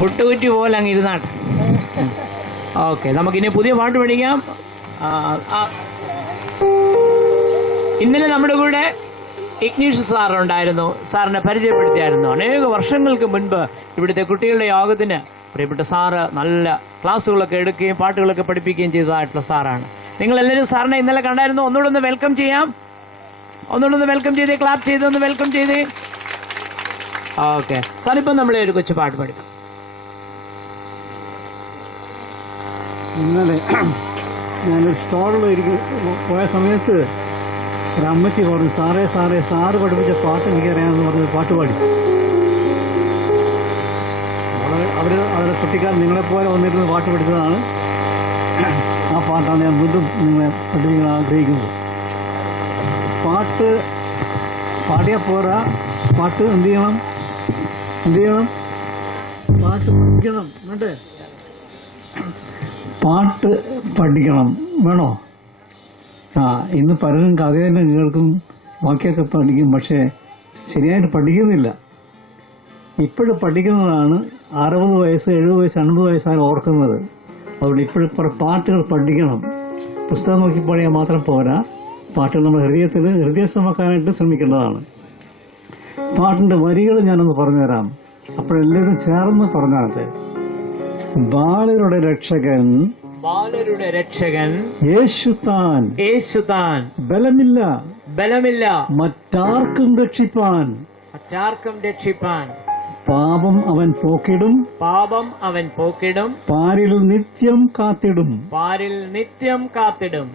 പുട്ടുകുറ്റി പോലെ അങ്ങ് ഇരുന്നാട്ടെ. ഓക്കെ, നമുക്കിനി പുതിയ പാട്ട് പഠിക്കാം. ഇന്നലെ നമ്മുടെ കൂടെ ഇഗ്നീഷ് സാറുണ്ടായിരുന്നു. സാറിനെ പരിചയപ്പെടുത്തിയായിരുന്നു. അനേക വർഷങ്ങൾക്ക് മുൻപ് ഇവിടുത്തെ കുട്ടികളുടെ യോഗത്തിന് പ്രിയപ്പെട്ട സാറ് നല്ല ക്ലാസ്സുകളൊക്കെ എടുക്കുകയും പാട്ടുകളൊക്കെ പഠിപ്പിക്കുകയും ചെയ്തതായിട്ടുള്ള സാറാണ്. നിങ്ങളെല്ലാവരും സാറിനെ ഇന്നലെ കണ്ടായിരുന്നു. ഒന്നുകൂടെ ഒന്ന് വെൽക്കം ചെയ്യാം. ഒന്നുകൂടെ ഒന്ന് വെൽക്കം ചെയ്തേ, ക്ലാപ്പ് ചെയ്ത് ഒന്ന് വെൽക്കം ചെയ്തേ. ഓക്കെ, സാറിപ്പം നമ്മളെ ഒരു കൊച്ചു പാട്ട് പഠിക്കും. ഇന്നലെ ഞാനൊരു സ്റ്റോറിൽ പോയ സമയത്ത് ഒരു അമ്മച്ചി പറഞ്ഞു, സാറേ സാറേ സാറ് പഠിപ്പിച്ച പാട്ട് എനിക്കറിയാമെന്ന് പറഞ്ഞ പാട്ട് പാടി. അവരെ കുട്ടിക്കാർ നിങ്ങളെപ്പോലെ വന്നിരുന്ന് പാട്ട് പഠിച്ചതാണ്. ആ പാട്ടാണ് ഞാൻ വീണ്ടും നിങ്ങളെ പഠിപ്പിക്കാൻ ആഗ്രഹിക്കുന്നത്. പാട്ട് പാടിയാൽ പോരാ, പാട്ട് എന്ത് ചെയ്യണം? പാട്ട് പഠിക്കണം. വേണ്ടേ? പാട്ട് പഠിക്കണം വേണോ? ഇന്ന് പലരും കഥ തന്നെ കേൾക്കും, ബാക്കിയൊക്കെ പഠിക്കും, പക്ഷേ ശരിയായിട്ട് പഠിക്കുന്നില്ല. ഇപ്പോഴും പഠിക്കുന്നതാണ് 60 വയസ്സ് 70 വയസ്സ് 50 വയസ്സാണ് ഓർക്കുന്നത്. അതുകൊണ്ട് ഇപ്പോഴും പാട്ടുകൾ പഠിക്കണം. പുസ്തകം നോക്കി പാടിയാൽ മാത്രം പോരാ, പാട്ടുകൾ നമ്മുടെ ഹൃദയസ്ഥമാക്കാനായിട്ട് ശ്രമിക്കേണ്ടതാണ്. പാട്ടിന്റെ വരികൾ ഞാനൊന്ന് പറഞ്ഞുതരാം, അപ്പോഴെല്ലാവരും ചേർന്ന് പറഞ്ഞാൽ. ബാലരുടെ രക്ഷകൻ യേശുതാൻ ബലമില്ല മറ്റാർക്കും രക്ഷിപ്പാൻ പാപം അവൻ പോക്കിടും പാരിൽ നിത്യം കാത്തിടും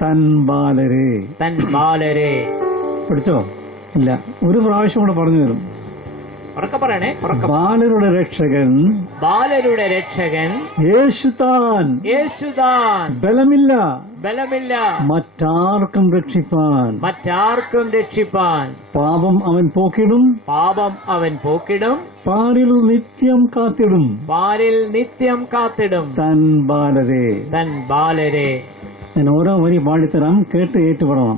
തൻ ബാലരെ. പഠിച്ചോ? ഇല്ല, ഒരു പ്രാവശ്യം കൂടെ പറഞ്ഞു തരും. ബാലരുടെ രക്ഷകൻ യേശുതാൻ ബലമില്ല മറ്റാർക്കും രക്ഷിപ്പാൻ പാപം അവൻ പോക്കിടും പാരിൽ നിത്യം കാത്തിടും തൻ ബാലരെ. ഞാൻ ഓരോ വരി പാടിത്തരാം, കേട്ട് ഏറ്റുപടണം.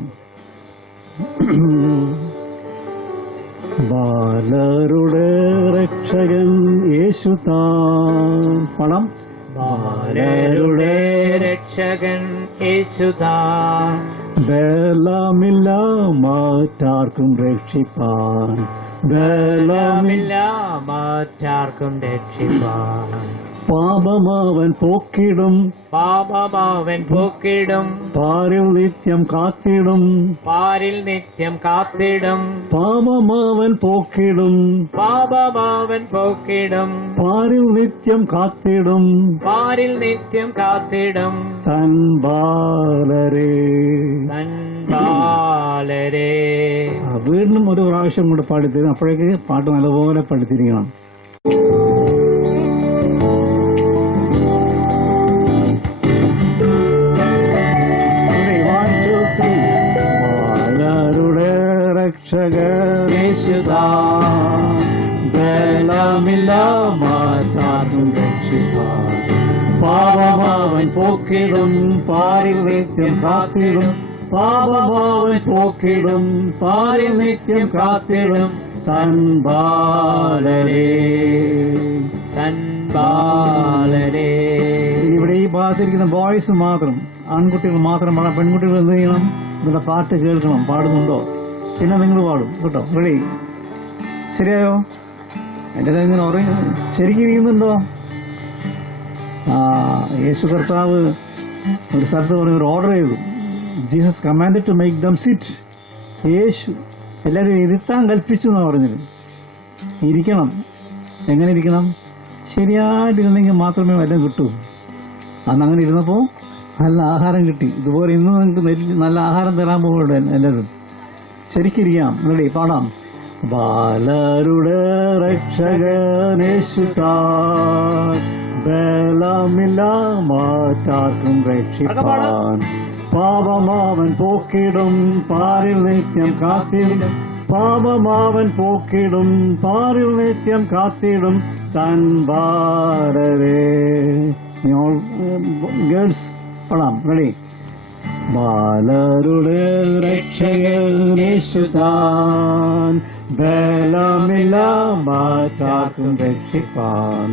ബാലരുടെ രക്ഷകൻ യേശുതാൻ. പണം. ബാലരുടെ രക്ഷകൻ യേശുതാൻ ബലമില്ല മറ്റാർക്കും രക്ഷിപ്പാൻ പാപമാവൻ പോക്കിടും പാരിൽ നിത്യം കാത്തിടും പാപമാവൻ പോക്കിടും പാരിൽ നിത്യം കാത്തിടും തൻ ബാലരെ. വീണ്ടും ഒരു പ്രാവശ്യം കൂടെ പാടിത്തരും, അപ്പോഴേക്ക് പാട്ട് നല്ലപോലെ പഠിച്ചിരിക്കണം. ബലമില്ല മറ്റാർക്കും രക്ഷിപ്പാൻ പാപമാവൻ പോക്കിടും പാരിൽ നിത്യം കാത്തിടും തൻ ബാലരെ. ഇവിടെ ഈ ഭാഗത്തിരിക്കുന്ന ബോയ്സ് മാത്രം, ആൺകുട്ടികൾ മാത്രം പാടാം. പെൺകുട്ടികൾ എന്ത് ചെയ്യണം? ഇവിടെ പാട്ട് കേൾക്കണം, പാടുന്നുണ്ടോ? പിന്നെ നിങ്ങൾ പാടും കേട്ടോ. റെഡി? ശരിയായോ? എന്റെ ഇങ്ങനെ ശരിക്കിരിക്കുന്നുണ്ടോ? യേശു കർത്താവ് ഒരു സ്ഥലത്ത് പറഞ്ഞ ഒരു ഓർഡർ ചെയ്തു. Jesus commanded to make them sit. യേശു എല്ലാവരും ഇരുത്താൻ കൽപ്പിച്ചു എന്നാണ് പറഞ്ഞത്. ഇരിക്കണം. എങ്ങനെ ഇരിക്കണം? ശരിയായിട്ടിരുന്നെങ്കിൽ മാത്രമേ വല്ലതും കിട്ടൂ. അന്ന് അങ്ങനെ ഇരുന്നപ്പോൾ നല്ല ആഹാരം കിട്ടി. ഇതുപോലെ ഇന്ന് നിങ്ങൾക്ക് നല്ല ആഹാരം തരാൻ പോകുന്നുണ്ട് എല്ലാവരും. ശരിക്കിരിക്കാം. റെഡി? പാടാം. ബാലരുടെ രക്ഷകൻ യേശുതാൻ ബലമില്ല മറ്റാർക്കും രക്ഷിപ്പാൻ പാപമാവൻ പോക്കിടും പാരിൽ നിത്യം കാത്തിടും തൻ ബാലരെ. ഗേൾസ് പാടാം. റെഡി? ബാലരുടെ രക്ഷകൻ യേശുതാൻ ബലമില്ല മറ്റാർക്കും രക്ഷിപ്പാൻ.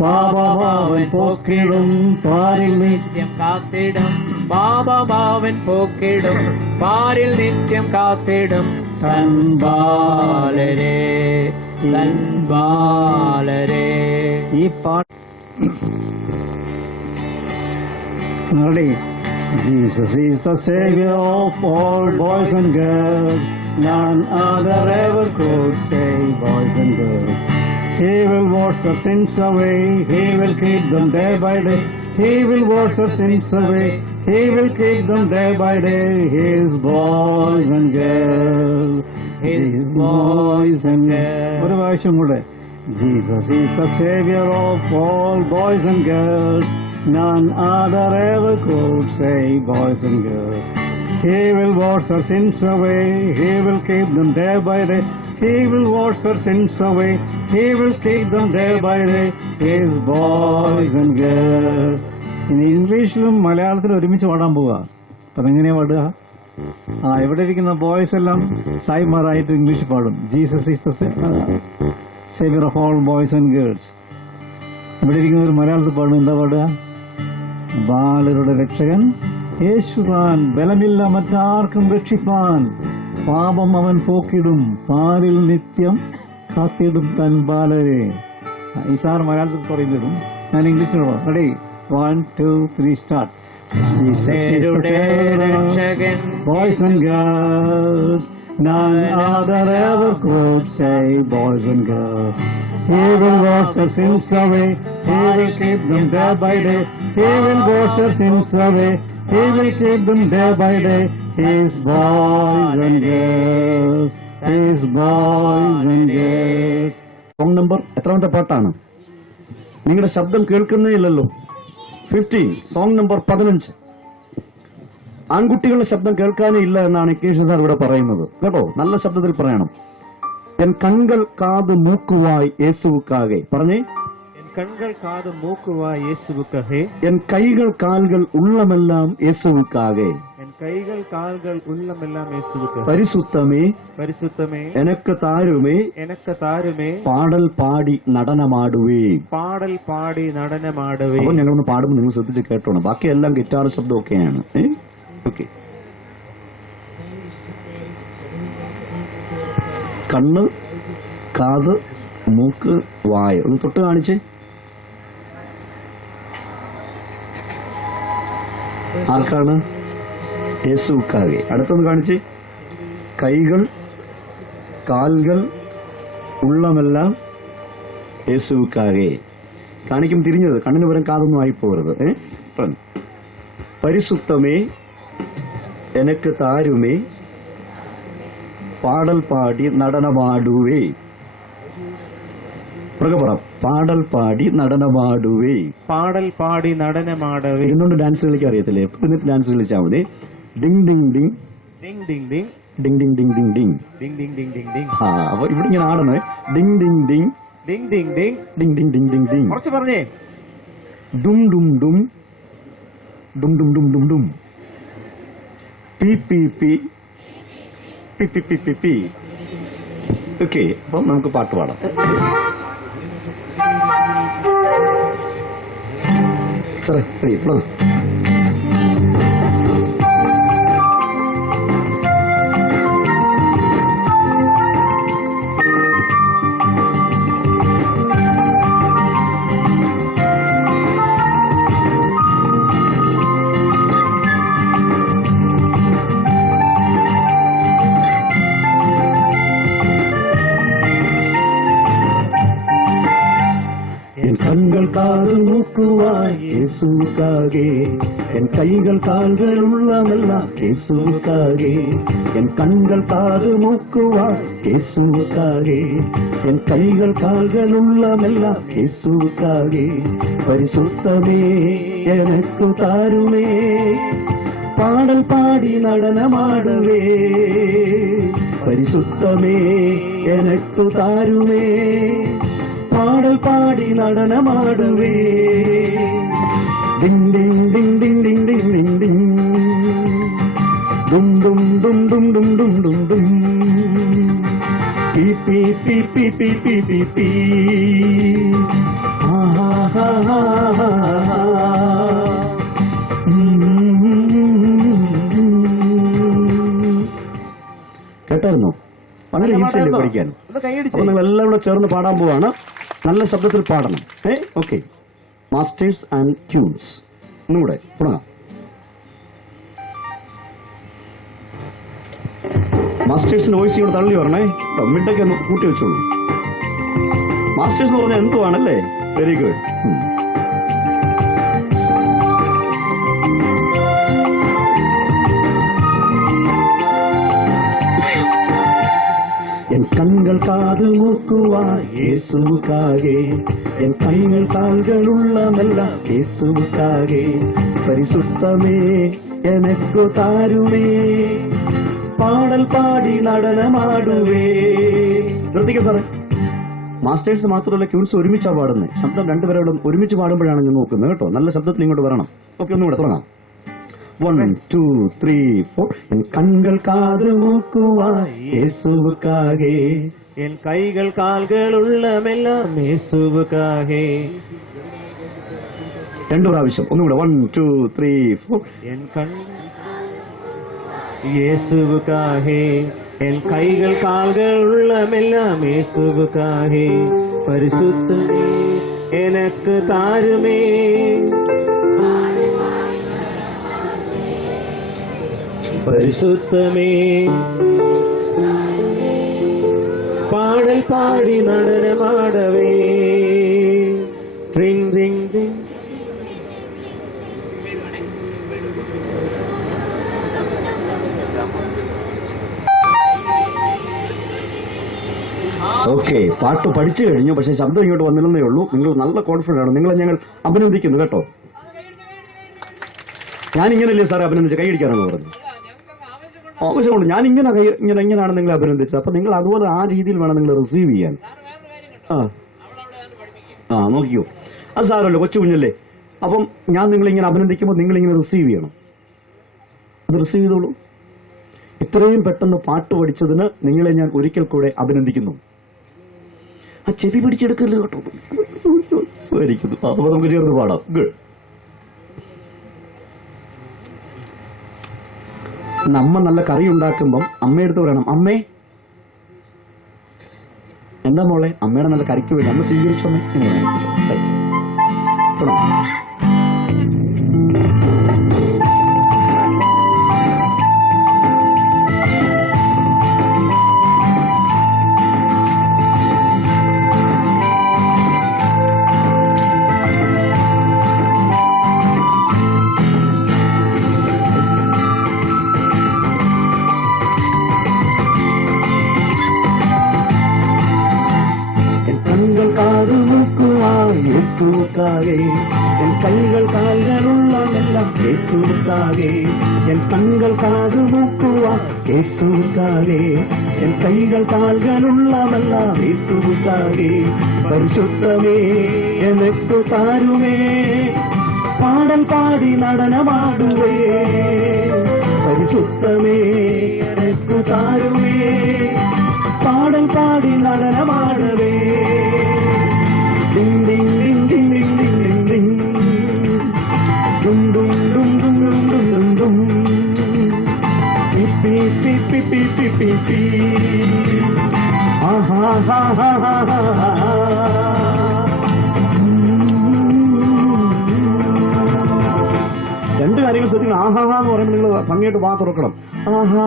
പാപമാവൻ പോക്കിടും പാരിൽ നിത്യം കാത്തിടും പാപമാവൻ പോക്കിടും പാരിൽ നിത്യം കാത്തിടും തൻ ബാലരേ തൻ ബാലരേ. ഈ പാട്ട് Jesus is the Savior of all boys and girls. None other ever could save boys and girls. He will wash their sins away. He will keep them day by day. He will wash their sins away. He will keep them day by day. His boys and girls. His boys and girls. ഒരു പ്രാവശ്യം കൂടെ. Jesus is the Savior of all boys and girls. None other ever could save boys and girls. He will wash their sins away. He will keep them day by day. He will wash their sins away. He will keep them day by day. His boys and girls. ഇനി ഇംഗ്ലീഷിലും മലയാളത്തിലും ഒരുമിച്ച് പാടാൻ പോവുക. അപ്പം എങ്ങനെയാ പാടുക? ഇവിടെ ഇരിക്കുന്ന ബോയ്സ് എല്ലാം സായിമാരായിട്ട് ഇംഗ്ലീഷ് പാടും. Jesus is the Xavier of all boys and girls. ഇവിടെ ഇരിക്കുന്നവർ മലയാളത്തിൽ പാടും. എന്താ പാടുക? ബാലരുടെ രക്ഷകൻ യേശുവാൻ, ബലമില്ല മറ്റാർക്കും രക്ഷിപ്പാൻ. പാപം അവൻ പോക്കിടും പാരിൽ നിത്യം കാത്തിടും തൻ ബാലരെ. ഈ സാർ മലയാളത്തിൽ പറയുന്നതും ഞാൻ ഇംഗ്ലീഷിൽ പറയാം. Ready? 1 2 3 start. Boys and girls, none other ever could save boys and girls. He will wash their sins away. He will keep them day by day. He will wash their sins away. He will keep them day by day. His boys and girls. His boys and girls. Song number എത്രാമത്തെ പാട്ടാണ്? നിങ്ങളുടെ ശബ്ദം കേൾക്കുന്നേ ഇല്ലല്ലോ. 15. Song number 15. ആൺകുട്ടികളുടെ ശബ്ദം കേൾക്കാനേ ഇല്ല എന്നാണ് Keshu sir ഇവിടെ പറയുന്നത്. കേട്ടോ, നല്ല ശബ്ദത്തിൽ പറയണം. എൻ കൺകൾ കാത് മൂക്കുവായി യേശുവുക്കാകെ. പറഞ്ഞേ. എൻ കൺകൾ കാത് മൂക്കുവായി യേശുവുക്കാകെ. എൻ കൈകൾ കാൽകൾ ഉള്ളമെല്ലാം യേശുവുക്കാകെ. എൻ കൈകൾ കാൽകൾ ഉള്ളമെല്ലാം യേശുവുക്കാകെ. പരിശുദ്ധമേ പരിശുദ്ധമേ എനക്ക് താരുമേ എനക്ക് താരുമേ പാടൽ പാടി നടനമാടുവേ. പാടൽ പാടി നടനമാടുവേ. അപ്പോൾ ഞങ്ങളൊന്ന് പാടുമ്പോൾ നിങ്ങൾ ശ്രദ്ധിച്ച് കേട്ടോണം. ബാക്കിയെല്ലാം ഗിറ്റാർ ശബ്ദമൊക്കെയാണ്. ഓക്കെ. കണ്ണ്, കാത്, മൂക്ക്, വായ ഒന്ന് തൊട്ട് കാണിച്ച്. ആർക്കാണ്? യേശുക്കാകെ. അടുത്തൊന്ന് കാണിച്ച്. കൈകൾ, കാൽകൾ, ഉള്ളമെല്ലാം യേശുക്കാകെ. കാണിക്കും തിരിഞ്ഞത്. കണ്ണിന് പകരം കാതൊന്നും ആയിപ്പോകരുത്. പരിശുദ്ധമേ എനക്ക് താരുമേ പാടൽ പാടി നടനമാടുവേ. പാടൽ പാടി നടനമാടുവേ. പാടൽ പാടി നടനമാടവേ. ഇരുന്നോണ്ട് ഡാൻസ് കളിക്കാൻ അറിയത്തില്ലേ? എന്നിട്ട് ഡാൻസ് കളിച്ചാൽ മതി. ഡിങ് ഡിങ് ഡിങ് ഡിങ് ഡിങ് ഡിങ് ഡിങ് ഡിങ് ഡിങ് ഡിങ് ഡിങ് ഡിങ് ഡിങ് ഡിങ് ഡിങ് ഡിങ്. അപ്പൊ ഇവിടെ ഇങ്ങനെ ആടണേ. ഡിങ് ഡിങ് ഡിങ് ഡിങ് ഡിങ് ഡിങ് ഡിങ് ഡിങ് ഡിങ് ഡിങ് ഡിങ്. കുറച്ച് പറഞ്ഞേ. ഡും ഡും ഡും ഡും ഡും ഡും ഡും ഡും. പി പി പി പി പി പി പി പി. ഓക്കെ, അപ്പം നമുക്ക് പാട്ട് പാടാം. സാറേ റെഡി? കൺകൾ കാത് മൂക്കുവായി യേശുക്കാകെ. എൻ കൈകൾ കാൽകൾ ഉള്ളമെല്ലാം യേശുക്കാകെ. എൻ കൺകൾ കാത് മൂക്കുവായി യേശുക്കാകെ. എൻ കൈകൾ കാൽകൾ ഉള്ളമെല്ലാം യേശുക്കാകെ. പരിശുദ്ധമേ എനക്കു താരുമേ പാടൽ പാടി നടനമാടവേ. പരിശുദ്ധമേ എനക്കു താരുമേ പാടൽ പാടി നടനമാടവേ. ഡിങ് ഡിങ് ഡിങ് ഡിങ് ഡിങ് ഡിങ് ഡിങ് ഡിങ്. ഡും ഡും ഡും ഡും ഡും ഡും ഡും ഡും. പി പി പി പി പി പി പി. കേട്ടായിരുന്നോ? വളരെ ഈസിയല്ലേ പഠിക്കാൻ. അപ്പൊ നിങ്ങൾ എല്ലാം കൂടെ ചേർന്ന് പാടാൻ പോവാണ്. നല്ല ശബ്ദത്തിൽ പാടണം. ഓക്കെ. Masters and tunes. ഒന്നുകൂടെ തുടങ്ങാം. മാസ്റ്റേഴ്സിന്റെ വോയിസ് ഇവിടെ തള്ളി പറഞ്ഞേ. മിഡൊക്കെ ഒന്ന് കൂട്ടി വെച്ചോളൂ. മാസ്റ്റേഴ്സ് എന്ന് പറഞ്ഞാൽ എന്തുവാണല്ലേ? Very good. എൻ കണ്ണുകൾ കാത് മൂക്കുവാൻ യേശുവുക്കാകെ, എൻ കൈകൾ കാൽകളുള്ളതെല്ലാം യേശുവുക്കാകെ, പരിശുദ്ധമേ എനക്കു താരുമേ, പാടൽ പാടി നടനമാടുവേ. നിർത്തിക്ക സാറേ. മാസ്റ്റേഴ്സ് മാത്രമല്ല ക്യൂൻസ് ഒരുമിച്ചാ പാടുന്നത്. ശബ്ദം രണ്ടുപേരോടും ഒരുമിച്ച് പാടുമ്പോഴാണ് ഞാൻ നോക്കുന്നത് കേട്ടോ. നല്ല ശബ്ദത്തിൽ ഇങ്ങോട്ട് വരണം. ഓക്കെ, ഒന്നുകൂടെ തുടങ്ങാം. 1 2 3 4. എൻ കണ്ണുകൾ കാത് മൂക്കുവാൻ യേശുവുക്കാകെ, എൻ കൈകൾ കാൽകളുള്ളമെല്ലാം യേശുവുക്കാകെ. രണ്ടു പ്രാവശ്യം. ഒന്നുകൂടെ 1 2 3 4. എൻ യേശുവുക്കാകെ, എൻ കൈകൾ കാൽകളുള്ളമെല്ലാം യേശുവുക്കാകെ, പരിശുദ്ധമേ എനക്ക് താരുമേ, പരിശുദ്ധമേ പാടൽ പാടി നടനമാടവേ. റിംഗ് റിംഗ് റിംഗ്. ഓക്കെ, പാട്ട് പഠിച്ചു കഴിഞ്ഞു. പക്ഷെ ശബ്ദം ഇങ്ങോട്ട് വന്നില്ലെന്നേ ഉള്ളൂ. നിങ്ങൾ നല്ല കോൺഫിഡന്റ് ആണ്. നിങ്ങളെ ഞങ്ങൾ അഭിനന്ദിക്കുന്നു കേട്ടോ. ഞാനിങ്ങനല്ലേ സാറേ അഭിനന്ദിച്ച് കൈയടിക്കാനാണ് പറഞ്ഞു. ആവശ്യമുണ്ട്. ഞാൻ ഇങ്ങനെയാണ് നിങ്ങളെ അഭിനന്ദിച്ചത്. അപ്പൊ നിങ്ങൾ അതുപോലെ ആ രീതിയിൽ വേണം നിങ്ങൾ റിസീവ് ചെയ്യാൻ. നോക്കിയോ, അത് സാരമല്ലോ, കൊച്ചു കുഞ്ഞല്ലേ. അപ്പം ഞാൻ നിങ്ങളിങ്ങനെ അഭിനന്ദിക്കുമ്പോൾ നിങ്ങളിങ്ങനെ റിസീവ് ചെയ്യണം. അത് റിസീവ് ചെയ്തോളൂ. ഇത്രയും പെട്ടെന്ന് പാട്ട് പഠിച്ചതിന് നിങ്ങളെ ഞാൻ ഒരിക്കൽ കൂടെ അഭിനന്ദിക്കുന്നു. ആ ചെവി പിടിച്ചെടുക്കല്ലോ കേട്ടോ. സ്വരിക്കുന്നു. അപ്പൊ നമുക്ക് ചേർന്ന് പാടാം. ഗുഡ്. അമ്മ നല്ല കറി ഉണ്ടാക്കുമ്പം അമ്മയെടുത്ത് പറയണം, അമ്മേ എന്താ മോളെ അമ്മയുടെ നല്ല കറിക്ക് വേണ്ടി അമ്മ സ്വീകരിച്ചോമ്മേ. യേശുവുക്കാകെ, എൻ കൈകൾ കാൽകളുള്ളതെല്ലാം യേശുവുക്കാകെ, എൻ കണ്ണുകൾ കാത് മൂക്കുവാൻ യേശുവുക്കാകെ, എൻ കൈകൾ കാൽകളുള്ളതെല്ലാം യേശുവുക്കാകെ, പരിശുദ്ധമേ എനക്കു താരുമേ, പാടൽ പാടി നടനമാടുവേ, പരിശുദ്ധമേ എനക്കു താരുമേ, പാടൽ പാടി നടനമാടവേ. Ding ding ding ding ding ding ding ding. Dum dum dum dum dum dum dum dum. Beep beep beep beep beep beep beep beep. Ha ha ha ha ha ha ha. രണ്ട് കാര്യങ്ങൾ ശ്രദ്ധിക്കണം. ആഹാഹാ എന്ന് പറയുമ്പോൾ നിങ്ങൾ ഭംഗിയായിട്ട് വാ തുറക്കണം. ആഹാ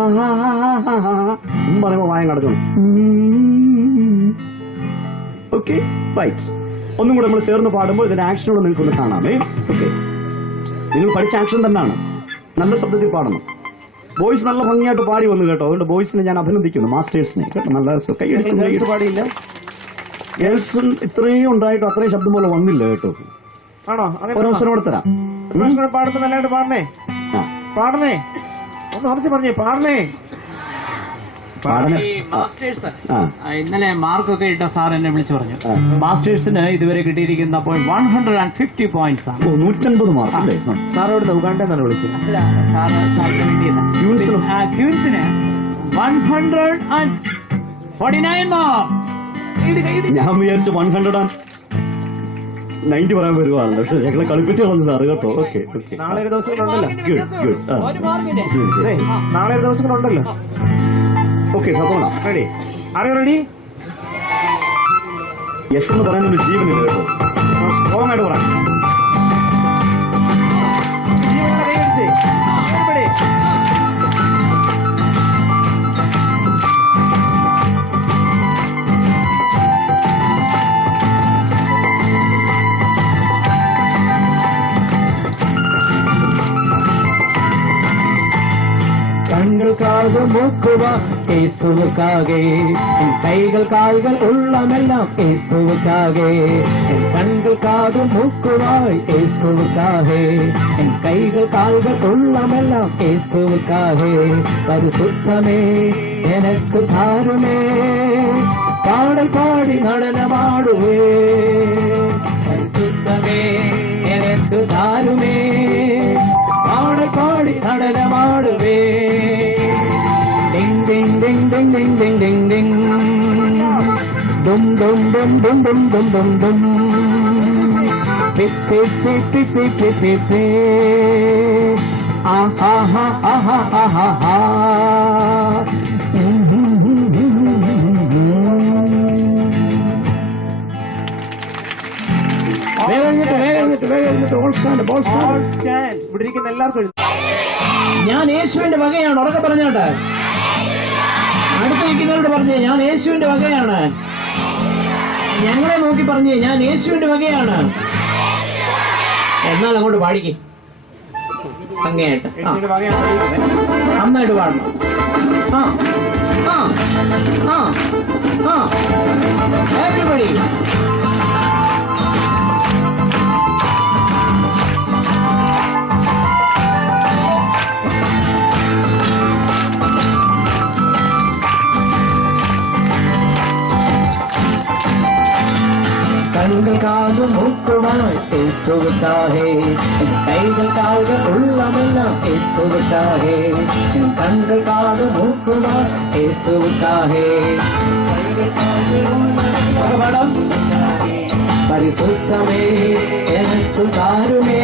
പറയുമ്പോൾ വായം കടക്കണം. Okay, right. ഒന്നും കൂടെ നമ്മൾ ചേർന്ന് പാടുമ്പോൾ ഇതിന്റെ ആക്ഷനോട് നിങ്ങൾക്കൊന്ന് കാണാമേ. ഓക്കെ, നിങ്ങൾ പഠിച്ച ആക്ഷൻ തന്നെയാണ്. നല്ല ശബ്ദത്തിൽ പാടണം. ബോയ്സ് നല്ല ഭംഗിയായിട്ട് പാടി വന്നു കേട്ടോ. അതുകൊണ്ട് ബോയ്സിനെ ഞാൻ അഭിനന്ദിക്കുന്നു, മാസ്റ്റേഴ്സിനെ കേട്ടോ. നല്ല കൈയടിക്കുന്നു. പാടിയില്ല. ഗേൾസ് ഇത്രയും ഉണ്ടായിട്ടും അത്രയും ശബ്ദം പോലെ വന്നില്ല കേട്ടോ. ആണോ? ഒരവസരം കൂടെ തരാം. പാടുമ്പോ നല്ലതായിട്ട് പാടണേ. പാടണേ, ഒന്ന് ഉറച്ചു പറഞ്ഞേ. പാടണേ. മാസ്റ്റേഴ്സ് ഇന്നലെ മാർക്കൊക്കെ ഇട്ട സാർ എന്നെ വിളിച്ചു പറഞ്ഞു, മാസ്റ്റേഴ്സിന് ഇതുവരെ കിട്ടിയിരിക്കുന്ന 150 പോയിന്റ്സ് ആണ്. 150 മാർക്ക് അല്ലേ? സാറോട് ഉഗാണ്ടെന്നാണ് വിളിച്ചത്. അല്ല, സാറിന് കിട്ടിയത് ക്യൂൻസിന് 150 49 more. ഞാൻ വിചാരിച്ചു 190 പറയാൻ വരുവാണ്, പക്ഷെ ഞങ്ങളെ കളിപ്പിച്ചു കളഞ്ഞു സാറ് കേട്ടോ. ഓക്കെ ഓക്കെ, നാളെ ഒരു ദിവസം കൂടെ ഉണ്ടല്ലോ. Good good. ഒരു മാർക്കിന്. ശരി ശരി. ഏയ്, നാളെ ഒരു ദിവസം കൂടെ ഉണ്ടല്ലോ. ഓക്കെ സത്തോണ റെഡി? ആരോ റെഡി? യെസ് എന്ന് പറയുന്ന ഒരു ജീവനില്ല കേട്ടോ. സ്ട്രോങ് ആയിട്ട് പറയാം. കണ്ണുകൾക്കാകെ മൂക്കുവ യേശുവുക്കാകെ, എൻ കൈകൾ കാലുകൾ ഉള്ളമെല്ലാം യേശുവുക്കാകെ. എൻ കണ്ണുകൾക്കാകെ മൂക്കുവായി യേശുവുക്കാകെ, എൻ കൈകൾ കാലുകൾ ഉള്ളമെല്ലാം യേശുവുക്കാകെ. പരിശുദ്ധമേ എനക്ക് താരുമേ, പാടൽ പാടി നടനമാടുവേ. പരിശുദ്ധമേ എനക്ക് താരുമേ, പാടൽ പാടി നടനമാടുവേ. ഡിങ് ഡിങ് ഡിങ് ഡിങ് ഡിങ് ഡിങ് ഡിങ് ഡിങ്, ഡും ഡും ഡും ഡും ഡും ഡും ഡും ഡും, പി പി പി പി പി പി പി പി, ആഹാ ഹാ ആഹാ ആഹാ ഹാ. All stand. ഇവിടെ ഇരിക്കുന്ന എല്ലാവർക്കും എഴുതി. ഞാൻ യേശുവിന്റെ വകയാണ്. ഉറക്കെ പറഞ്ഞോട്ടെ. അടുത്തിരിക്കുന്നവരോട് പറഞ്ഞേ, ഞാൻ യേശുവിന്റെ വകയാണ്. ഞങ്ങളെ നോക്കി പറഞ്ഞേ, ഞാൻ യേശുവിന്റെ വകയാണ്. എന്നാൽ അങ്ങോട്ട് പാടിക്കും അങ്ങേയായിട്ട്. യേശുവിന്റെ വകയാണ് എഴുതിയിരിക്കുന്നത്. നന്നായിട്ട് പാടണം. ആ ആ ആ ആ, എവരിബഡി. കണ്ണുകൾ കാതും മൂക്കുമായി യേശുവുക്കാകെ, എൻ കൈകൾ കാലുകൾ ഉള്ളമെല്ലാം യേശുവുക്കാകെ. എൻ കണ്ണുകൾ കാതും മൂക്കുമായി യേശുവുക്കാകെ. പാടാം. പരിശുദ്ധമേ എനക്ക് താരുമേ,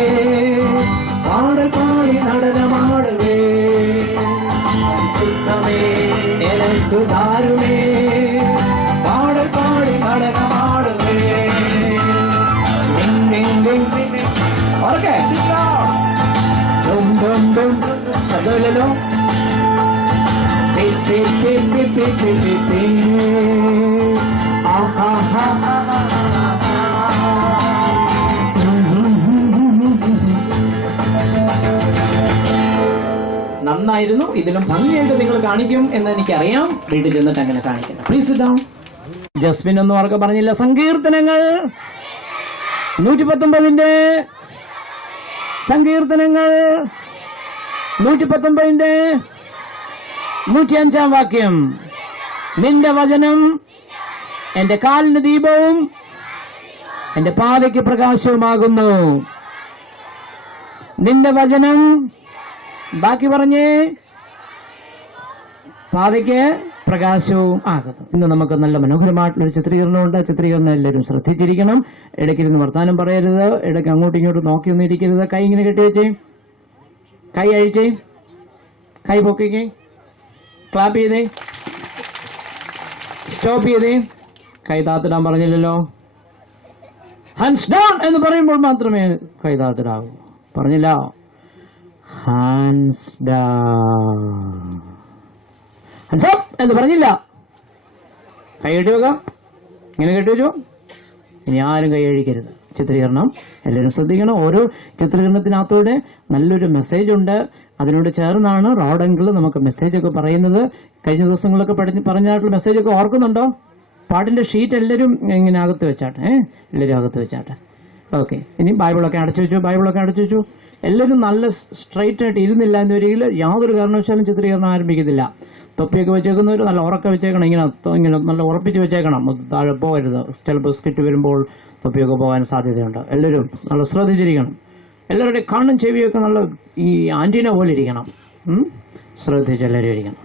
പാടൽ പാടി നടനമാടുവേ. പരിശുദ്ധമേ എനക്ക് താരുമേ, പാടൽ പാടി നടനമാടുവേ. ഡിങ് ഡിങ് ഡിങ് ഡിങ്. ഓർക്കെ ഡും ഡും ഡും, ശബ്ദമില്ലല്ലോ. പി പി പി പി പി പി പി പി, ആഹാ ഹാ. നന്നായിരുന്നു. ഇതിലും ഭംഗിയായിട്ട് നിങ്ങൾ കാണിക്കും എന്ന് എനിക്കറിയാം. വീട്ടിൽ ചെന്നിട്ട് അങ്ങനെ കാണിക്കണം. Please down. ജസ്മിൻ ഒന്നും അവർക്ക് പറഞ്ഞില്ല. സങ്കീർത്തനങ്ങൾ 119 സങ്കീർത്തനങ്ങൾ 119 105 വാക്യം. നിന്റെ വചനം എന്റെ കാലിന് ദീപവും എന്റെ പാതയ്ക്ക് പ്രകാശവുമാകുന്നു. നിന്റെ വചനം, ബാക്കി പറഞ്ഞേ, പാതയ്ക്ക് പ്രകാശവും ആകുന്നു. ഇന്ന് നമുക്ക് നല്ല മനോഹരമായിട്ടുള്ളൊരു ചിത്രീകരണമുണ്ട്. ചിത്രീകരണം എല്ലാവരും ശ്രദ്ധിച്ചിരിക്കണം. ഇടയ്ക്കിരുന്ന് വർത്താനം പറയരുത്. ഇടയ്ക്ക് അങ്ങോട്ടും ഇങ്ങോട്ടും നോക്കിയൊന്നും ഇരിക്കരുത്. കൈ ഇങ്ങനെ കെട്ടിവെച്ചേ, കൈ അഴിച്ചേ, കൈ പൊക്കിക്കേ, ക്ലാപ്പ് ചെയ്തേ, സ്റ്റോപ്പ് ചെയ്തേ. കൈ താത്തിടാൻ പറഞ്ഞില്ലല്ലോ. ഹാൻഡ്സ് ഡൗൺ എന്ന് പറയുമ്പോൾ മാത്രമേ കൈ താത്തിടാവൂ. പറഞ്ഞില്ല. ഹാൻഡ്സ് ഡൗൺ, ഹാൻഡ്സ് അപ്പ് എന്ന് പറഞ്ഞില്ല. കൈ കെട്ടി വെക്കാം. ഇങ്ങനെ കെട്ടി വെച്ചു. ഇനി ആരും കൈ അഴിക്കരുത്. ചിത്രീകരണം എല്ലാവരും ശ്രദ്ധിക്കണം. ഓരോ ചിത്രീകരണത്തിനകത്തൂടെ നല്ലൊരു മെസ്സേജ് ഉണ്ട്. അതിനോട് ചേർന്നാണ് റോഡ് അങ്കിൾ നമുക്ക് മെസ്സേജൊക്കെ പറയുന്നത്. കഴിഞ്ഞ ദിവസങ്ങളൊക്കെ പറഞ്ഞായിട്ടുള്ള മെസ്സേജൊക്കെ ഓർക്കുന്നുണ്ടോ? പാട്ടിന്റെ ഷീറ്റ് എല്ലാവരും ഇങ്ങനെ അകത്ത് വെച്ചാട്ടെ. എല്ലാവരും അകത്ത് വെച്ചാട്ടെ. ഓക്കെ. ഇനി ബൈബിളൊക്കെ അടച്ചു വെച്ചു. ബൈബിളൊക്കെ അടച്ചു വെച്ചു. എല്ലാവരും നല്ല സ്ട്രൈറ്റ് ആയിട്ട് ഇരുന്നില്ല എന്ന് വരികിൽ യാതൊരു കാരണവശാലും ചിത്രീകരണം ആരംഭിക്കത്തില്ല. തൊപ്പിയൊക്കെ വെച്ചേക്കുന്നവർ നല്ല ഉറക്കെ വെച്ചേക്കണം. ഇങ്ങനെ നല്ല ഉറപ്പിച്ച് വെച്ചേക്കണം. താഴെ പോകരുത്. ചിലപ്പോൾ സ്കിറ്റ് വരുമ്പോൾ തൊപ്പിയൊക്കെ പോകാൻ സാധ്യതയുണ്ട്. എല്ലാവരും നല്ല ശ്രദ്ധിച്ചിരിക്കണം. എല്ലാവരുടെയും കണ്ണും ചെവിയൊക്കെ നല്ല ഈ ആന്റിന പോലെ ഇരിക്കണം. ശ്രദ്ധിച്ച് എല്ലാവരും ഇരിക്കണം.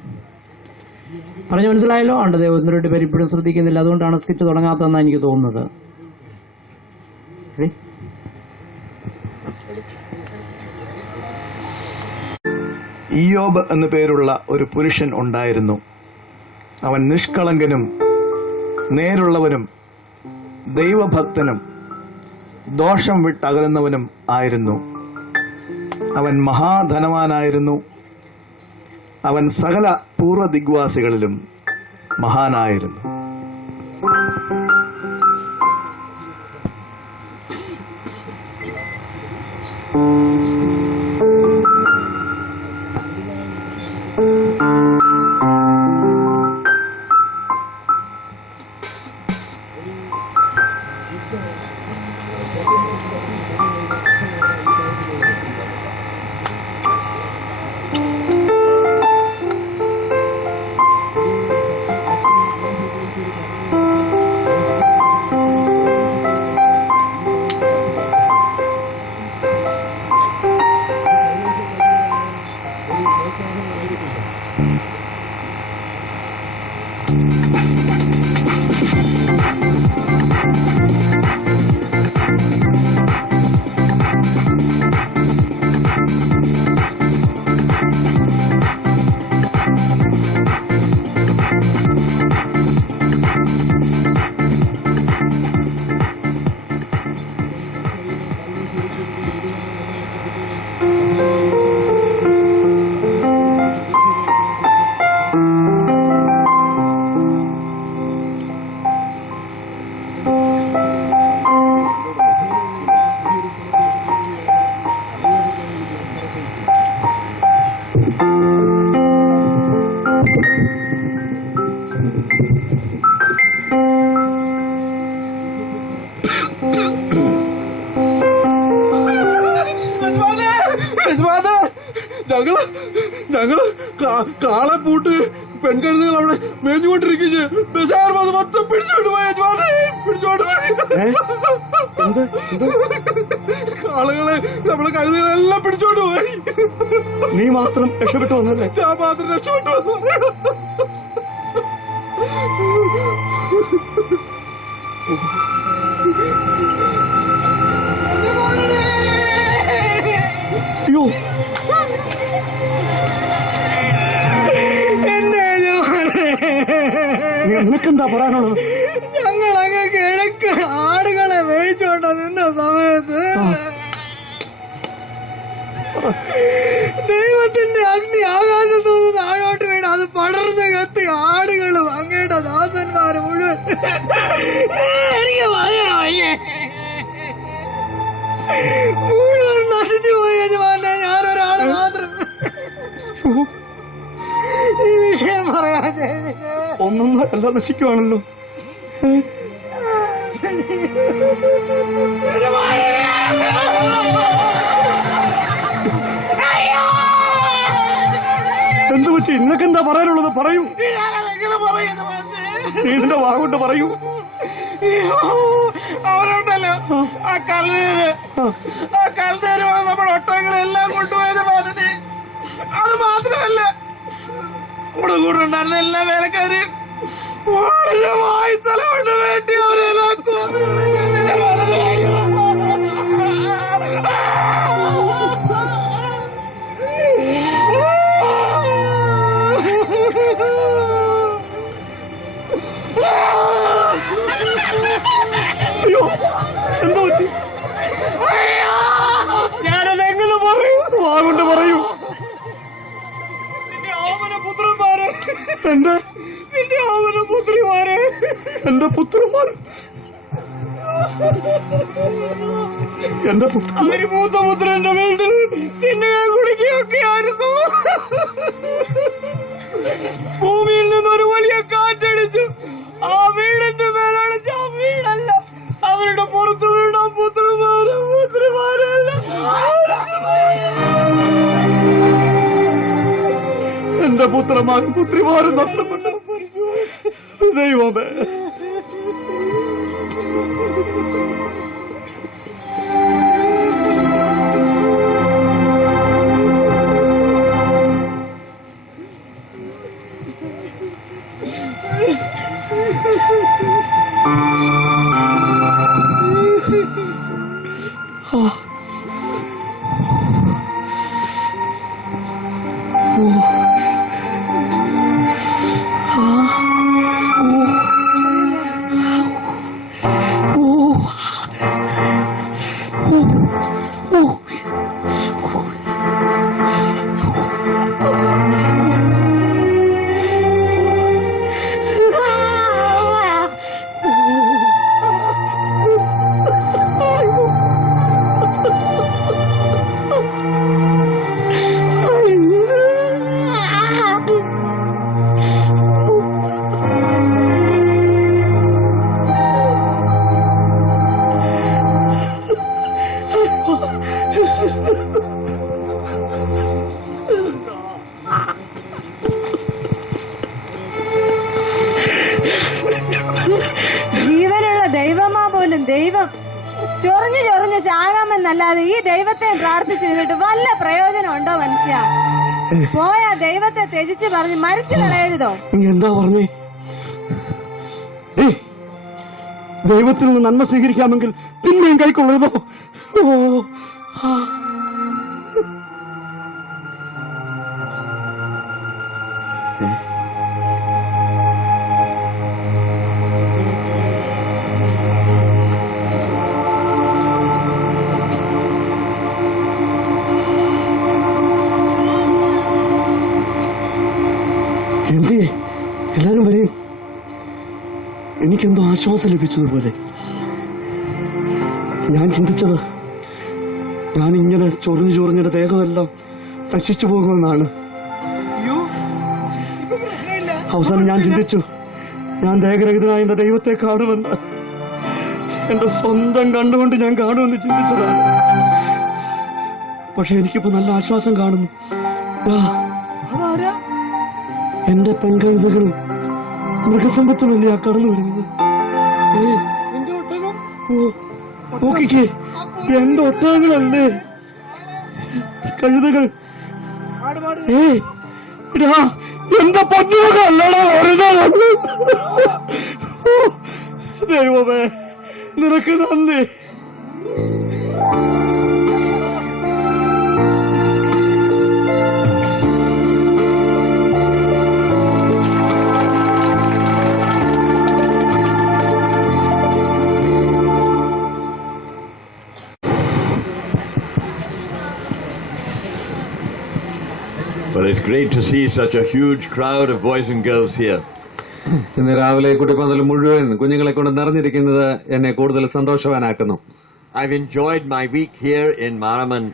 പറഞ്ഞു മനസ്സിലായല്ലോ? ഉണ്ട് ദൈവം 1-2 പേര് ഇപ്പോഴും ശ്രദ്ധിക്കുന്നില്ല, അതുകൊണ്ടാണ് സ്കിറ്റ് തുടങ്ങാത്തതെന്നാണ് എനിക്ക് തോന്നുന്നത്. ഇയ്യോബ് എന്നു പേരുള്ള ഒരു പുരുഷൻ ഉണ്ടായിരുന്നു. അവൻ നിഷ്കളങ്കനും നേരുള്ളവനും ദൈവഭക്തനും ദോഷം വിട്ടകലുന്നവനും ആയിരുന്നു. അവൻ മഹാധനവാനായിരുന്നു. അവൻ സകല പൂർവ്വദിഗ്വാസികളിലും മഹാനായിരുന്നു. ഞങ്ങള് കാളെ പൂട്ട് പെൺകഴുതുകൾ അവിടെ മേഞ്ഞുകൊണ്ടിരിക്കുകയെ മൊത്തം പിടിച്ചോണ്ടുപോയി. കാളകളെ നമ്മളെ കഴുതുകളെല്ലാം പിടിച്ചോണ്ടുപോയി. നീ മാത്രം രക്ഷപ്പെട്ടു വന്നല്ലേ? ഞാൻ മാത്രം രക്ഷപ്പെട്ടു വന്നു. അയ്യോ, നിനക്കെന്താ പറയാനുള്ളത്? ഞങ്ങളങ്ങ് കിഴക്ക് ആടുകളെ മേയിച്ചോണ്ട നിന്ന സമയത്ത് ദൈവത്തിന്റെ അഗ്നി ആകാശത്തു നിന്ന് താഴോട്ട് വീണ് അത് പടർന്ന് കത്തി ആടുകളും അങ്ങയുടെ ദാസന്മാര് മുഴുവൻ എനിക്ക് പറയാ മുഴുവൻ നശിച്ചു പോയി. യജമാനെ, ഞാനൊരാള് മാത്രം ഈ വിഷയം പറയാ. ഒന്നും എല്ലാം നശിക്കുവാണല്ലോ. എന്തു പറ്റി? ഇന്നൊക്കെന്താ പറയാനുള്ളത്? പറയൂ. നീ ഇതിന്റെ വാഗോട്ട് പറയൂ. അവരുണ്ടല്ലോ ആ കൽനേര് നമ്മുടെ ഒട്ടകങ്ങളെല്ലാം കൊണ്ടുപോയത് പറഞ്ഞത്. അത് മാത്രമല്ല നമ്മുടെ കൂടെ ഉണ്ടായിരുന്ന എല്ലാ വേലക്കാര് തല കൊണ്ട് വേണ്ടി അവരെല്ലാം അയ്യോ, എന്താ പറ്റി? ഞാനതെങ്ങനെ പറയൂ? വാഗോട്ട് പറയൂ. നിന്റെ ഓമന പുത്രന്മാര്, നിന്റെ ഓമന പുത്രിമാര്, എന്റെ പുത്രന്മാർ, എന്റെ പുത്രൻ. അവര് മൂത്ത പുത്രന്റെ വീട്ടിൽ തിന്നുകയും കുടിക്കുകയൊക്കെ ആയിരുന്നു. ഭൂമിയിൽ നിന്നൊരു വലിയ കാറ്റടിച്ചു ആ വീടിന്റെ മേലടിച്ച ആ വീടല്ല അവരുടെ പുറത്ത് വീണ പുത്രന്മാരും പുത്രിമാരെല്ലാം എന്റെ പുത്രന്മാരും പുത്രിമാരും നഷ്ടപ്പെട്ടു. ദൈവമേ, ജീവനുള്ള ദൈവമാ പോലും ദൈവം ചൊറിഞ്ഞു ചൊറിഞ്ഞ് ചാകാമെന്നല്ലാതെ ഈ ദൈവത്തെ പ്രാർത്ഥിച്ചിരുന്നിട്ട് വല്ല പ്രയോജനം ഉണ്ടോ മനുഷ്യ? പോയാ ദൈവത്തെ ത്യജിച്ച് പറഞ്ഞ് മരിച്ചു കളയരുതോ? നീ എന്താ പറഞ്ഞേ? ദൈവത്തിൽ നിന്ന് നന്മ സ്വീകരിക്കാമെങ്കിൽ തിന്മയും കൈക്കൊള്ളരുതോ? എന്തിയെ എല്ലാരും വരെയും എനിക്കെന്തോ ആശ്വാസം ലഭിച്ചതുപോലെ. ഞാൻ ചിന്തിച്ചത് ഞാൻ ഇങ്ങനെ ചൊറിഞ്ഞു ചൊറിഞ്ഞിട്ട് ദേഹമെല്ലാം നശിച്ചു പോകുമെന്നാണ്. അവസാനം ഞാൻ ചിന്തിച്ചു ഞാൻ ദേഹരഹിതനായ എന്റെ ദൈവത്തെ കാണുമെന്ന്. എന്റെ സ്വന്തം കണ്ടുകൊണ്ട് ഞാൻ കാണുമെന്ന് ചിന്തിച്ചതാണ്. പക്ഷെ എനിക്കിപ്പോ നല്ല ആശ്വാസം കാണുന്നു. എന്റെ പെൺകഴുതകളും മൃഗസമ്പത്തുമല്ലേ ആ കടന്നു വരുന്നത്. നോക്കിക്കേ, എന്റെ ഒട്ടകങ്ങളല്ലേ കഴുതകൾ. എന്റെ പൊന്നുമകല്ലടാ ദൈവമേ, നിനക്ക് നന്ദി. Well, it's great to see such a huge crowd of boys and girls here. ഇന്ന് രാവിലെ കുട്ടിപ്പന്തൽ മുഴുവൻ കുഞ്ഞുങ്ങളെ കൊണ്ട് നിറഞ്ഞിരിക്കുന്നത് എന്നെ കൂടുതൽ സന്തോഷവാനാക്കുന്നു. I've enjoyed my week here in Maraman.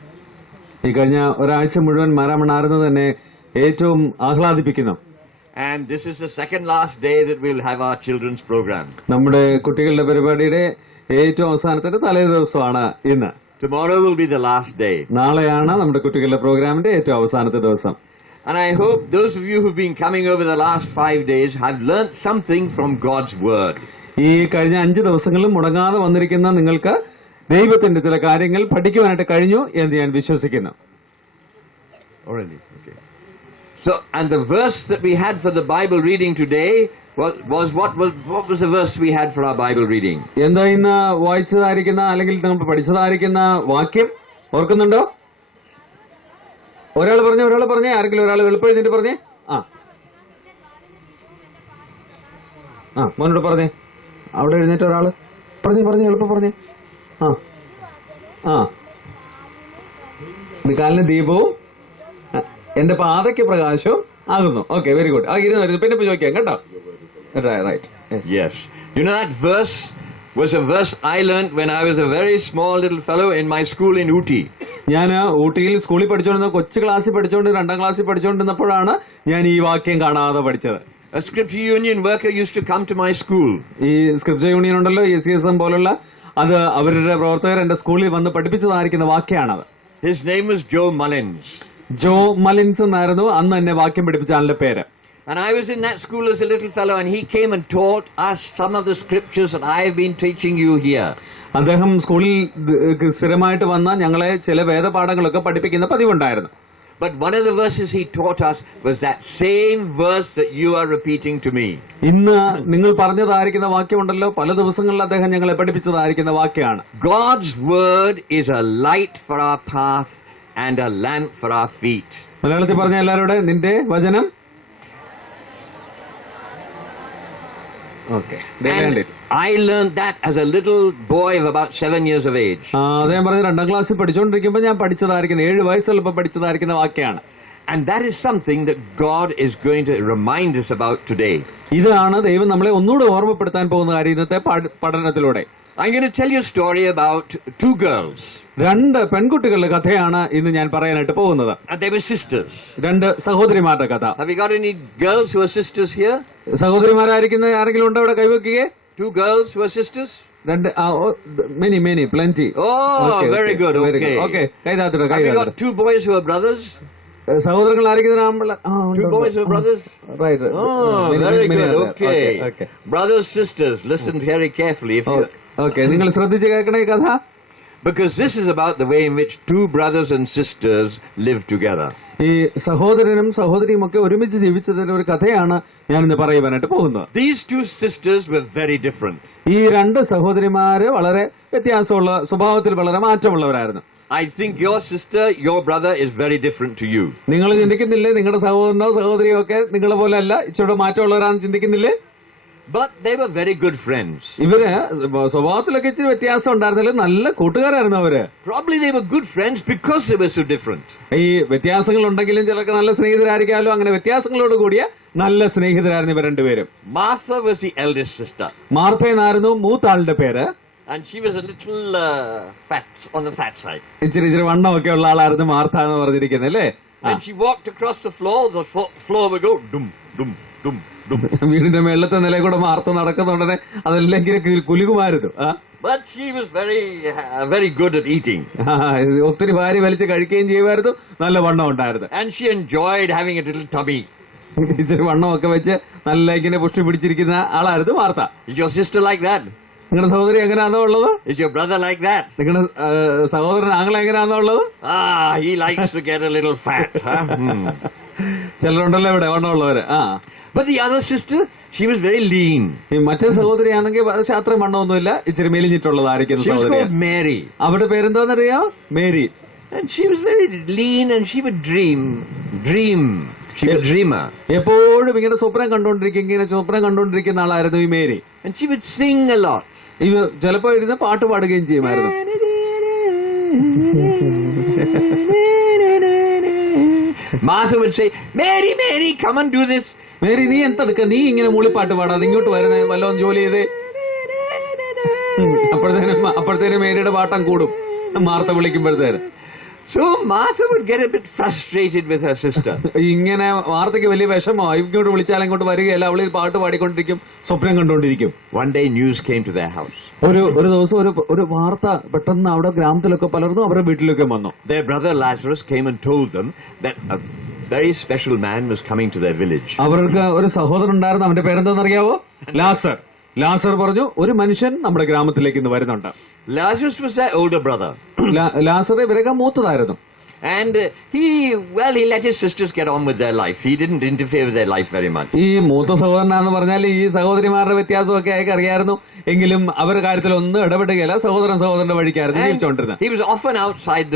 ഈ കഴിഞ്ഞ ഒരാഴ്ച മുഴുവൻ മാരാമണ്ണായിരുന്നത് എന്നെ ഏറ്റവും ആഹ്ലാദിപ്പിക്കുന്നു. And this is the second last day that we'll have our children's program. നമ്മുടെ കുട്ടികളുടെ പരിപാടിയുടെ ഏറ്റവും അവസാനത്തിന്റെ തലേ ദിവസമാണ് ഇന്ന്. Tomorrow will be the last day. നാളെയാണ് നമ്മുടെ കുട്ടികളുടെ പ്രോഗ്രാമിന്റെ ഏറ്റവും അവസാനത്തെ ദിവസം. And I hope those of you who've been coming over the last 5 days have learnt something from God's Word. ഈ കഴിഞ്ഞ 5 ദിവസങ്ങളിലും മുടങ്ങാതെ വന്നിരിക്കുന്ന നിങ്ങൾക്ക് ദൈവത്തിന്റെ ചില കാര്യങ്ങൾ പഠിക്കുവാനായിട്ട് കഴിഞ്ഞു എന്ന് ഞാൻ വിശ്വസിക്കുന്നു. Already, okay. So, and the verse that we had for the Bible reading today what was the verse we had for our Bible reading? എന്താ ഇന്ന് വായിച്ചതായിരിക്കുന്ന അല്ലെങ്കിൽ നമ്മൾ പഠിച്ചതായിരിക്കുന്ന വാക്യം ഓർക്കുന്നുണ്ടോ? ഒരാൾ പറഞ്ഞേ ആരെങ്കിലും ഒരാൾ എളുപ്പം പറഞ്ഞേ. മോനോട് പറഞ്ഞേ. അവിടെ എഴുന്നേറ്റ് ഒരാള് പറഞ്ഞു എളുപ്പം പറഞ്ഞേ. ഇത് കാലിന് ദീപവും എന്റെ പാതയ്ക്ക് പ്രകാശവും ആകുന്നു. Okay, very good. ഇരുന്ന് പിന്നെ ചോദിക്കാം കേട്ടോ. Right. Yes. You know that verse was a verse I learned when I was a very small little fellow in my school in Ooty. ഞാൻ ഊട്ടിയിൽ സ്കൂളിൽ പഠിച്ചുകൊണ്ടിരുന്ന കൊച്ചു ക്ലാസ്സിൽ പഠിച്ചുകൊണ്ട് 2ാം ക്ലാസ്സിൽ പഠിച്ചുകൊണ്ടിരുന്നപ്പോഴാണ് ഞാൻ ഈ വാക്യം കാണാതെ പഠിച്ചത്. A Scripture Union worker used to come to my school. ഈ സ്ക്രിപ്ചർ യൂണിയൻ ഉണ്ടല്ലോ, SCSM പോലുള്ള, അത് അവരുടെ പ്രവർത്തകർ എന്റെ സ്കൂളിൽ വന്ന് പഠിപ്പിച്ചതായിരിക്കുന്ന വാക്യാണത്. His name was Joe Mullins. ജോ മലിൻസ് എന്നായിരുന്നു അന്ന് എന്നെ വാക്യം പഠിപ്പിച്ച ആളുടെ പേര്. And I was in that school as a little fellow, and he came and taught us some of the scriptures that I have been teaching you here. അദ്ദേഹം സ്കൂളിൽ സ്ഥിരമായിട്ട് വന്ന ഞങ്ങളെ ചില വേദപാഠങ്ങളൊക്കെ പഠിപ്പിക്കുന്ന പതിവുണ്ടായിരുന്നു. But one of the verses he taught us was that same verse that you are repeating to me. ഇന്ന് നിങ്ങൾ പറഞ്ഞതായിരിക്കുന്ന വാക്യമുണ്ടല്ലോ, പല ദിവസങ്ങളിൽ അദ്ദേഹം ഞങ്ങളെ പഠിപ്പിച്ചതായിരിക്കുന്ന വാക്യമാണ്. God's word is a light for our path and a lamp for our feet. മലയാളത്തിൽ പറഞ്ഞ എല്ലാവരുടെ നിന്റെ വചനം. Okay, they learned it. I learned that as a little boy of about 7 years of age. അദ്ദേഹം പറഞ്ഞ 2ാം ക്ലാസ്സിൽ പഠിച്ചുകൊണ്ടിരിക്കുമ്പോൾ ഞാൻ പഠിച്ചതായിരിക്കുന്ന 7 വയസ്സുള്ളപ്പോൾ പഠിച്ചതായിരിക്കുന്ന വാക്യാണ്. And that is something that God is going to remind us about today. ഇതാണ് ദൈവം നമ്മളെ ഒന്നുകൂടെ ഓർമ്മപ്പെടുത്താൻ പോകുന്ന കാര്യം ഇന്നത്തെ പഠനത്തിലൂടെ. I'm going to tell you a story about 2 girls. 2 പെൺകുട്ടികളുടെ കഥയാണ് ഇന്ന് ഞാൻ പറയാനായിട്ട് പോകുന്നത്. And they were sisters. 2 സഹോദരിമാരുടെ കഥ. Have you got any girls who are sisters here? സഹോദരിമാരായിരിക്കുന്ന ആരെങ്കിലും ഉണ്ടോ അവിടെ? കൈവയ്ക്കുകയെ. 2 girls who are sisters? Many, plenty. Oh, very good. Okay. Okay. Have you got 2 boys who are brothers? സഹോദരങ്ങൾ ആയിരിക്കുന്ന 2 boys who are brothers? Right. Oh, very good. Okay. Brothers, sisters, listen very carefully. Okay. നിങ്ങൾ ശ്രദ്ധിച്ച് കേൾക്കണേ ഈ കഥ. Because this is about the way in which 2 brothers and sisters live together. ഈ സഹോദരനും സഹോദരിയും ഒക്കെ ഒരുമിച്ച് ജീവിച്ചതിന്റെ ഒരു കഥയാണ് ഞാൻ ഇന്ന് പറയുവാനായിട്ട് പോകുന്നത്. These 2 sisters were very different. ഈ 2 സഹോദരിമാര് വളരെ വ്യത്യാസമുള്ള, സ്വഭാവത്തിൽ വളരെ മാറ്റമുള്ളവരായിരുന്നു. I think your sister, your brother is very different to you. നിങ്ങൾ ചിന്തിക്കുന്നില്ലേ നിങ്ങളുടെ സഹോദരനോ സഹോദരിയോ ഒക്കെ നിങ്ങളെ പോലെ അല്ല, ഇച്ചിരി മാറ്റമുള്ളവരാണെന്ന് ചിന്തിക്കുന്നില്ലേ? But they were very good friends. ഇവര് സ്വഭാവത്തിലൊക്കെ ഇച്ചിരി വ്യത്യാസം ഉണ്ടായിരുന്നില്ല, നല്ല കൂട്ടുകാരായിരുന്നു അവര്. Probably they were good friends because they were so different. ഈ വ്യത്യാസങ്ങൾ ഉണ്ടെങ്കിലും ചിലർക്ക് നല്ല സ്നേഹിതരായിരിക്കാമല്ലോ. അങ്ങനെ വ്യത്യാസങ്ങളോട് കൂടിയ നല്ല സ്നേഹിതരായിരുന്നു ഇവർ 2 പേരും. Martha was the eldest sister. Martha എന്നായിരുന്നു മൂത്ത ആളുടെ പേര്. And she was a little fat, on the fat side. ഇച്ചിരി വണ്ണമൊക്കെ ഉള്ള ആളായിരുന്നു മാർത്ത എന്ന് പറഞ്ഞിരിക്കുന്നത് അല്ലേ? When she walked across the floor floor would go dum, dum, dum, dum. വീടിന്റെ മേളത്തെ നിലയിൽ കൂടെ മാർത്ത നടക്കുന്നുടനെ അതെല്ലാം ഇങ്ങനെ കുലുകുമായിരുന്നു. But she was very good at eating. ഒത്തിരി വാരി വലിച്ച് കഴിക്കുകയും ചെയ്യുമായിരുന്നു, നല്ല വണ്ണം ഉണ്ടായിരുന്നു. And she enjoyed having a little tummy. ഇച്ചിരി വണ്ണമൊക്കെ വെച്ച് നല്ല ഇങ്ങനെ പുഷ്ടി പിടിച്ചിരിക്കുന്ന ആളായിരുന്നു Martha. Is your sister like that? നിങ്ങളുടെ സഹോദരി എങ്ങനെയാണോ ഉള്ളത്? Is your brother like that? നിങ്ങളുടെ സഹോദരൻ ആങ്ങളെ എങ്ങനെയാണോ ഉള്ളത്? He likes to get a little fat. ചിലരുണ്ടല്ലോ ഇവിടെ വണ്ണമുള്ളവര്. But the other sister, she was very lean. ഈ മറ്റേ സഹോദരിയാണെങ്കിൽ അത്രയും വണ്ണമൊന്നുമില്ല, ഇച്ചിരി മെലിഞ്ഞിട്ടുള്ളതായിരിക്കും. She was called Mary. അവരുടെ പേരെന്താന്നറിയോ? Mary. And she was very lean and she would dream. She was a dreamer. എപ്പോഴും ഇങ്ങനെ സ്വപ്നം കണ്ടോണ്ടിരിക്കുന്ന ആളായിരുന്നു ഈ Mary. And she would sing a lot. ഇത് ചിലപ്പോ ഇരുന്ന് പാട്ട് പാടുകയും ചെയ്യുമായിരുന്നു. Martha would say, Mary, come and do this. Mary നീ എന്തെടുക്ക, നീ ഇങ്ങനെ മൂളിപ്പാട്ട് പാടാതെ ഇങ്ങോട്ട് വരുന്നേ, വല്ലതും ജോലി ചെയ്തേ. അപ്പോഴത്തേനും മേരിയുടെ പാട്ടം കൂടും Martha വിളിക്കുമ്പോഴത്തേനും. So Martha would get a bit frustrated with her sister. ഇങ്ങനെ വാർത്തയ്ക്ക് വലിയ വിഷമമായി, ഇങ്ങോട്ട് വിളിച്ചാൽ ഇങ്ങോട്ട് വരികയല്ല, അവള് പാട്ട് പാടിക്കൊണ്ടിരിക്കും, സ്വപ്നം കണ്ടുകൊണ്ടിരിക്കും. One day news came to their house. ഒരു ദിവസം ഒരു വാർത്ത പെട്ടെന്ന് അവിടെ ഗ്രാമത്തിലൊക്കെ പലർന്നും അവരുടെ വീട്ടിലൊക്കെ വന്നു. Their brother Lazarus came and told them that a very special man was coming to their village. അവർക്ക് ഒരു സഹോദരൻ ഉണ്ടായിരുന്നു, അവന്റെ പേരെന്താണെന്നറിയാവോ? ലാസർ പറഞ്ഞു ഒരു മനുഷ്യൻ നമ്മുടെ ഗ്രാമത്തിലേക്ക് ഇന്ന് വരുന്നുണ്ട്. Lazarus was their older brother. ലാസർ ഇവരൊക്കെ മൂത്തതായിരുന്നു. And he let his sisters get on with their life. He didn't interfere with their life very much. ഈ മൂത്ത സഹോദരനാന്ന് പറഞ്ഞാൽ ഈ സഹോദരിമാരുടെ വ്യത്യാസമൊക്കെ അയാൾക്ക് അറിയായിരുന്നു, എങ്കിലും അവരുടെ കാര്യത്തിൽ ഒന്നും ഇടപെടുകയില്ല. സഹോദരന്റെ വഴിക്കായിരുന്നു ജീവിച്ചുകൊണ്ടിരുന്നത്. He was often outside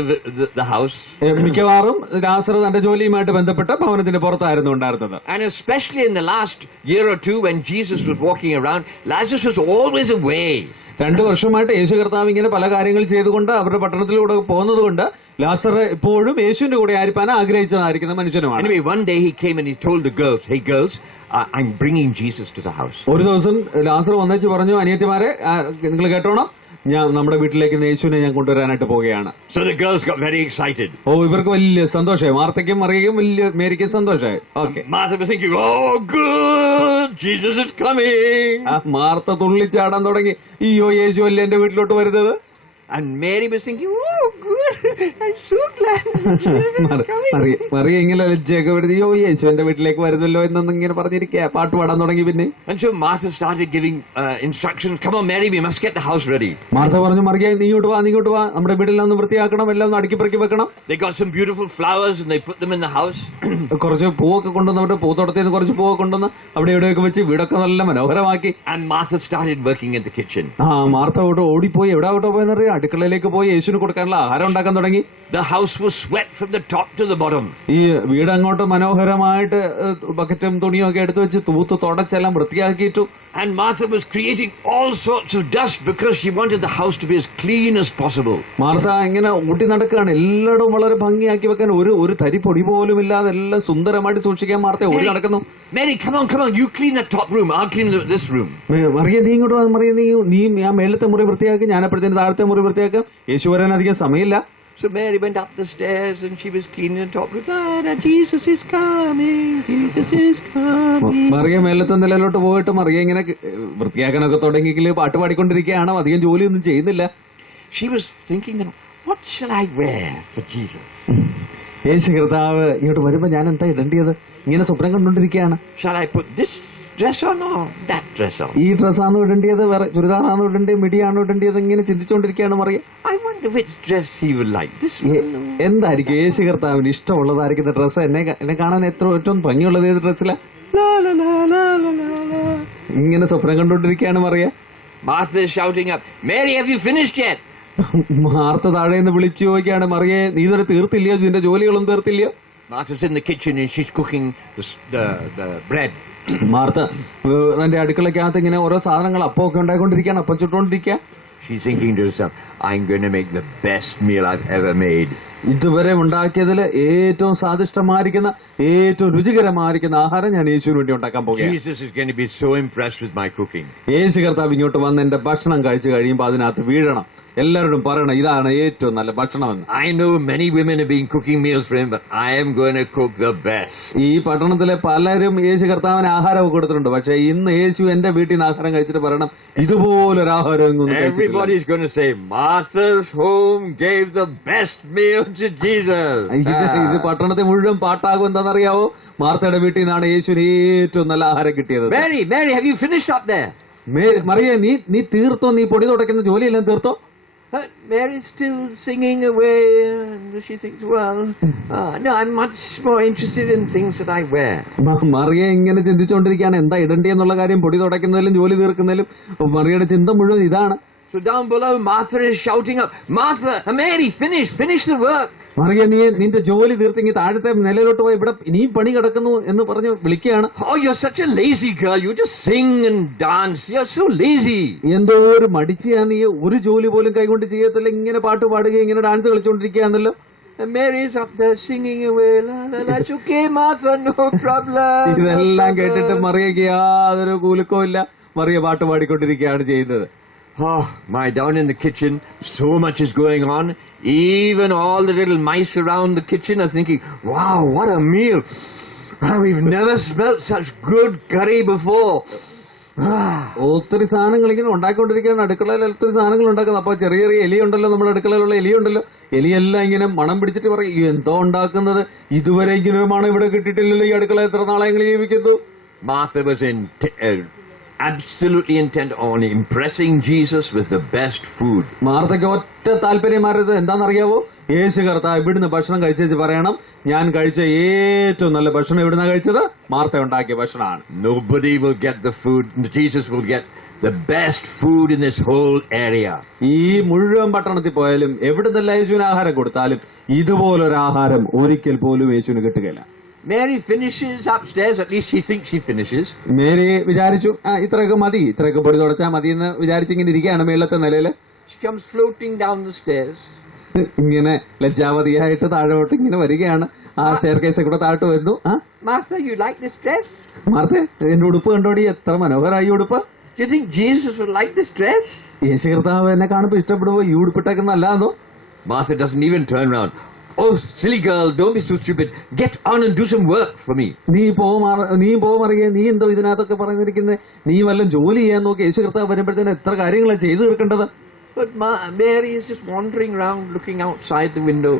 the house. മിക്കവാറും ലാസർ തന്റെ ജോലിയുമായിട്ട് ബന്ധപ്പെട്ട ഭവനത്തിന്റെ പുറത്തായിരുന്നു ഉണ്ടായിരുന്നത്. And especially in the last year or 2 when Jesus was walking around, Lazarus was always away. 2 വർഷമായിട്ട് യേശു കർത്താവ് ഇങ്ങനെ പല കാര്യങ്ങൾ ചെയ്തുകൊണ്ട് അവരുടെ പട്ടണത്തിലൂടെ പോകുന്നതുകൊണ്ട് ലാസർ എപ്പോഴും യേശുവിന്റെ കൂടെ ആയിരിക്കാൻ ആഗ്രഹിച്ചതായിരിക്കുന്ന മനുഷ്യനുമാണ്. Anyway, one day he came and he told the girls, "Hey girls, I'm bringing Jesus to the house." ഒരു ദിവസം ലാസർ വന്നേച്ച് പറഞ്ഞു, അനിയത്തിമാരെ നിങ്ങൾ കേട്ടോണം, ഞാൻ നമ്മുടെ വീട്ടിലേക്ക് യേശുവിനെ ഞാൻ കൊണ്ടുവരാനായിട്ട് പോവുകയാണ്. So the girls got very excited. ഇവർക്ക് വലിയ സന്തോഷമായി, മാർത്തയ്ക്കും മറിയയ്ക്കും വലിയ മേരിക്കും സന്തോഷമായി. Okay, Martha was thinking, "Oh good, Jesus is coming." Martha തുള്ളിച്ചാടാൻ തുടങ്ങി, അയ്യോ യേശു അല്ലേ എന്റെ വീട്ടിലോട്ട് വരുന്നത്. And Mary was thinking, oh, good. I'm so glad. Jesus is coming. Mariya ഇങ്ങനെ ലജ്ജയൊക്കെ വരുത്തി യേശുവിന്റെ വീട്ടിലേക്ക് വരുന്നല്ലോ എന്നൊന്നും ഇങ്ങനെ പറഞ്ഞിരിക്കുക. പാട്ട് പാടാൻ തുടങ്ങി. പിന്നെ And so Martha started giving instructions. Come on, Mary, we must get the house ready. Martha പറഞ്ഞു, മറിയ നീ ഇങ്ങോട്ട് വാ, നമ്മുടെ വീടെല്ലാം ഒന്ന് വൃത്തിയാക്കണം, എല്ലാം ഒന്ന് അടുക്കി പെറുക്കി വെക്കണം. They got some beautiful flowers and they put them in the house. കുറച്ച് പൂവൊക്കെ കൊണ്ടുവന്ന് അവരുടെ പൂത്തോട്ടത്തിൽ നിന്ന് കുറച്ച് പൂവൊക്കെ കൊണ്ടുവന്ന് അവിടെ ഇവിടെയൊക്കെ വെച്ച് വീടൊക്കെ നല്ല മനോഹരമാക്കി. And Martha started working in the kitchen. Martha ഓടിപ്പോയി. എവിടെ പോയെന്നറിയാം, അടുക്കളയിലേക്ക് പോയി യേശുവിന് കൊടുക്കാനുള്ള ആഹാരം ഉണ്ടാക്കാൻ തുടങ്ങി. The house was swept from the top to the bottom. ഈ വീട് അങ്ങോട്ട് മനോഹരമായിട്ട് ബക്കറ്റും തുണിയും ഒക്കെ എടുത്തു വെച്ച് തൂത്ത് തുടച്ചെല്ലാം വൃത്തിയാക്കിയിട്ടു. And Martha was creating all sorts of dust because she wanted the house to be as clean as possible. Martha ഇങ്ങനെ ഊട്ടി നടക്കുകയാണ്. എല്ലായിടവും വളരെ ഭംഗിയാക്കി വെക്കാൻ, ഒരു തരി പൊടി പോലും ഇല്ലാതെ എല്ലാം സുന്ദരമായിട്ട് സൂക്ഷിക്കാൻ മാർത്ത ഓടി നടക്കുന്നു. Mary, come on, you clean the top room. I'll clean this room. Mariya നീ ഇങ്ങോട്ട് വാ, മറിയ നീ ആ മേളത്തെ മുറി വൃത്തിയാക്കി, ഞാൻ അപ്പോഴത്തേന് താഴത്തെ മുറി വൃത്തിയാക്കാം. യേശു വരാൻ അധികം സമയമില്ല. So Mary went up the stairs and she was cleaning the top room. Ah, Jesus is coming. Jesus is coming. Mariya മേലത്തെ നിലയിലോട്ട് പോയിട്ട് മറിയ ഇങ്ങനെ വൃത്തിയാക്കാനൊക്കെ തുടങ്ങിയെങ്കിൽ പാട്ട് പാടിക്കൊണ്ടിരിക്കുകയാണ്. അധികം ജോലിയൊന്നും ചെയ്യുന്നില്ല. She was thinking, what shall I wear for Jesus? യേശു കർത്താവ് ഇങ്ങോട്ട് വരുമ്പോ ഞാൻ എന്താ ഇടേണ്ടിയത്? ഇങ്ങനെ സ്വപ്നം കണ്ടുകൊണ്ടിരിക്കുകയാണ്. Shall I put this dress on or that dress on? ഈ ഡ്രസ്സാണോ ഇടേണ്ടിയത്, വേറെ ചുരിദാറാണോ ഇടേണ്ടത്, മിടിയാണോ ഇടേണ്ടിയത്, ഇങ്ങനെ ചിന്തിച്ചുകൊണ്ടിരിക്കുകയാണ് Mariya. I wonder which dress he would like. This one. എന്തായിരിക്കും യേശു കർത്താവിന് ഇഷ്ടമുള്ളതായിരിക്കുന്ന ഡ്രസ്സ്? എന്നെ കാണാൻ ഏറ്റവും ഭംഗിയുള്ളത് ഏത് ഡ്രസ്സിലാ? ഇങ്ങനെ സ്വപ്നം കണ്ടുകൊണ്ടിരിക്കുകയാണ് മറിയ. Martha is shouting up, Mary, have you finished yet? Martha താഴെ നിന്ന് വിളിച്ചു ചോദിക്കുകയാണ്, മറിയെ നീ ഇതുവരെ തീർത്തില്ലയോ, നിന്റെ ജോലികളൊന്നും തീർത്തില്ലയോ? Martha's in the kitchen and she's cooking the bread. Martha തന്റെ അടുക്കളക്കകത്ത് ഇങ്ങനെ ഓരോ സാധനങ്ങൾ അപ്പമൊക്കെ ഉണ്ടായിക്കൊണ്ടിരിക്കുകയാണ്, അപ്പം ചുട്ടുകൊണ്ടിരിക്കുക. She's thinking to herself, I'm going to make the best meal I've ever made. ഇതുവരെ ഉണ്ടാക്കിയതിൽ ഏറ്റവും സ്വാദിഷ്ടമായിരിക്കുന്ന, ഏറ്റവും രുചികരമായിരിക്കുന്ന ആഹാരം ഞാൻ യേശുവിന് വേണ്ടി ഉണ്ടാക്കാൻ പോകുകയാണ്. Jesus is going to be so impressed with my cooking. യേശു കർത്താവ് ഇങ്ങോട്ട് വന്ന് എന്റെ ഭക്ഷണം കഴിച്ചു കഴിയുമ്പോൾ അതിനകത്ത് വീഴണം, എല്ലാവരോടും പറയണം ഇതാണ് ഏറ്റവും നല്ല ഭക്ഷണമെന്ന്. I know many women have been cooking meals for him, but I am going to cook the best. ഈ പട്ടണത്തിലെ പലരും യേശു കർത്താവിന് ആഹാരമൊക്കെ കൊടുത്തിട്ടുണ്ട്. പക്ഷെ ഇന്ന് യേശു എന്റെ വീട്ടിൽ നിന്ന് ആഹാരം കഴിച്ചിട്ട് പറയണം ഇതുപോലൊരു ആഹാരം. Everybody's going to say, Martha's home gave the best meal to Jesus. ഇത് പട്ടണത്തെ മുഴുവൻ പാട്ടാകും. എന്താണെന്നറിയാവോ? മാർത്തയുടെ വീട്ടിൽ നിന്നാണ് യേശുവിന് ഏറ്റവും നല്ല ആഹാരം കിട്ടിയത്. Mary, have you finished up there? Mariya നീ തീർത്തോ? നീ പൊടി തുടയ്ക്കുന്ന ജോലിയെല്ലാം തീർത്തോ? Mary's still singing away, and she thinks, well, no, I'm much more interested in things that I wear. Mariya ഇങ്ങനെ ചിന്തിച്ചുകൊണ്ടിരിക്കുകയാണ് എന്താ ഇടണ്ടിയെന്നുള്ള കാര്യം. പൊടി തുടയ്ക്കുന്നതിലും ജോലി തീർക്കുന്നതിലും മറിയയുടെ ചിന്ത മുഴുവൻ ഇതാണ്. So down below, Martha is shouting up, Martha, Mary, finish the work. Mariya നീ നിന്റെ ജോലി തീർത്തെങ്കിൽ താഴത്തെ നിലയിലോട്ട് പോയി, ഇവിടെ നീ പണി കിടക്കുന്നു എന്ന് പറഞ്ഞ് വിളിക്കുകയാണ്. Oh, you're such a lazy girl. You just sing and dance. You're so lazy. എന്തോ ഒരു മടിച്ചിയാ നീ, ഒരു ജോലി പോലും കൈകൊണ്ട് ചെയ്യത്തില്ല, ഇങ്ങനെ പാട്ട് പാടുകയും ഇങ്ങനെ dance കളിച്ചുകൊണ്ടിരിക്കുകയാണല്ലോ. And Mary's up there singing away. That's okay, Martha, no problem. ഇതെല്ലാം കേട്ടിട്ട് മറിയക്ക് യാതൊരു കൂലുക്കോ ഇല്ല. മറിയ പാട്ട് പാടിക്കൊണ്ടിരിക്കുകയാണ് ചെയ്യുന്നത്. Oh, down in the kitchen, so much is going on. Even all the little mice around the kitchen are thinking, wow, what a meal. We've never smelt such good curry before. ഒത്തിരി സാധനങ്ങൾ ഇങ്ങനെ ഉണ്ടാക്കിക്കൊണ്ടിരിക്കുകയാണ്. അടുക്കളയിൽ ഒത്തിരി സാധനങ്ങൾ ഉണ്ടാക്കുന്നത്. അപ്പൊ ചെറിയ ചെറിയ എലിയുണ്ടല്ലോ, നമ്മുടെ അടുക്കളയിലുള്ള എലിയുണ്ടല്ലോ, എലിയെല്ലാം ഇങ്ങനെ മണം പിടിച്ചിട്ട് പറയും എന്തോ ഉണ്ടാക്കുന്നത്, ഇതുവരെ ഇങ്ങനെ ഒരു മണം ഇവിടെ കിട്ടിയിട്ടില്ലല്ലോ, ഈ അടുക്കള എത്ര നാളെ എങ്ങനെ ജീവിക്കുന്നു. Martha was absolutely intent on impressing Jesus with the best food. മാർത്തയ്ക്ക് ഒറ്റ താല്പര്യമായിരുന്നത് എന്താണെന്നറിയാവോ? യേശു കർത്താവ് ഇവിടുന്ന് ഭക്ഷണം കഴിച്ചേച്ച് പറയണം ഞാൻ കഴിച്ച ഏറ്റവും നല്ല ഭക്ഷണം എവിടുന്ന കഴിച്ചത്? മാർത്ത ഉണ്ടാക്കിയ ഭക്ഷണമാണ്. Nobody will get the food. Jesus will get the best food in this whole area. ഈ മുഴുവൻ പട്ടണത്തിൽ പോയാലും എവിടുന്നല്ല യേശുവിന് ആഹാരം കൊടുത്താലും ഇതുപോലൊരു ആഹാരം ഒരിക്കൽ പോലും യേശുവിന് കിട്ടുകയില്ല. Mary finishes upstairs. At least she thinks she finishes. Mary വിചാരിച്ചു ഇത്രയൊക്കെ മതി, ഇത്രയൊക്കെ പൊടി തുടച്ചാൽ മതി എന്ന് വിചാരിച്ചിങ്ങനെ ഇരിക്കുകയാണ് മേളത്തെ നിലയില്. She comes floating down the stairs. ഇങ്ങനെ ലജ്ജാവതിയായിട്ട് താഴോട്ട് ഇങ്ങനെ വരികയാണ്. ആ സ്റ്റെയർ കേസ് കൂടെ താഴോട്ട് വരുന്നു. Martha, you like this dress? മാർത്തേ എന്റെ ഉടുപ്പ് കണ്ടോടി, എത്ര മനോഹരമായി ഉടുപ്പ്. Do you think Jesus would like this dress? യേശു കർത്താവ് എന്നെ കാണുമ്പോ ഇഷ്ടപ്പെടുവോ? ഈ ഉടുപ്പിട്ടേക്കുന്നല്ലാന്നോ? Martha doesn't even turn around. Oh, silly girl, don't be so stupid. Get on and do some work for me. നീ പോമറിയേ, നീ എന്തോ ഇതിനകത്തൊക്കെ പറഞ്ഞിരിക്കുന്നത്, നീ വല്ല ജോലി ചെയ്യാൻ നോക്കി. യേശു കർത്താവ് വരുമ്പോഴത്തേന് എത്ര കാര്യങ്ങളാണ് ചെയ്തു തീർക്കേണ്ടത്. But Mary is just wandering around looking outside the window.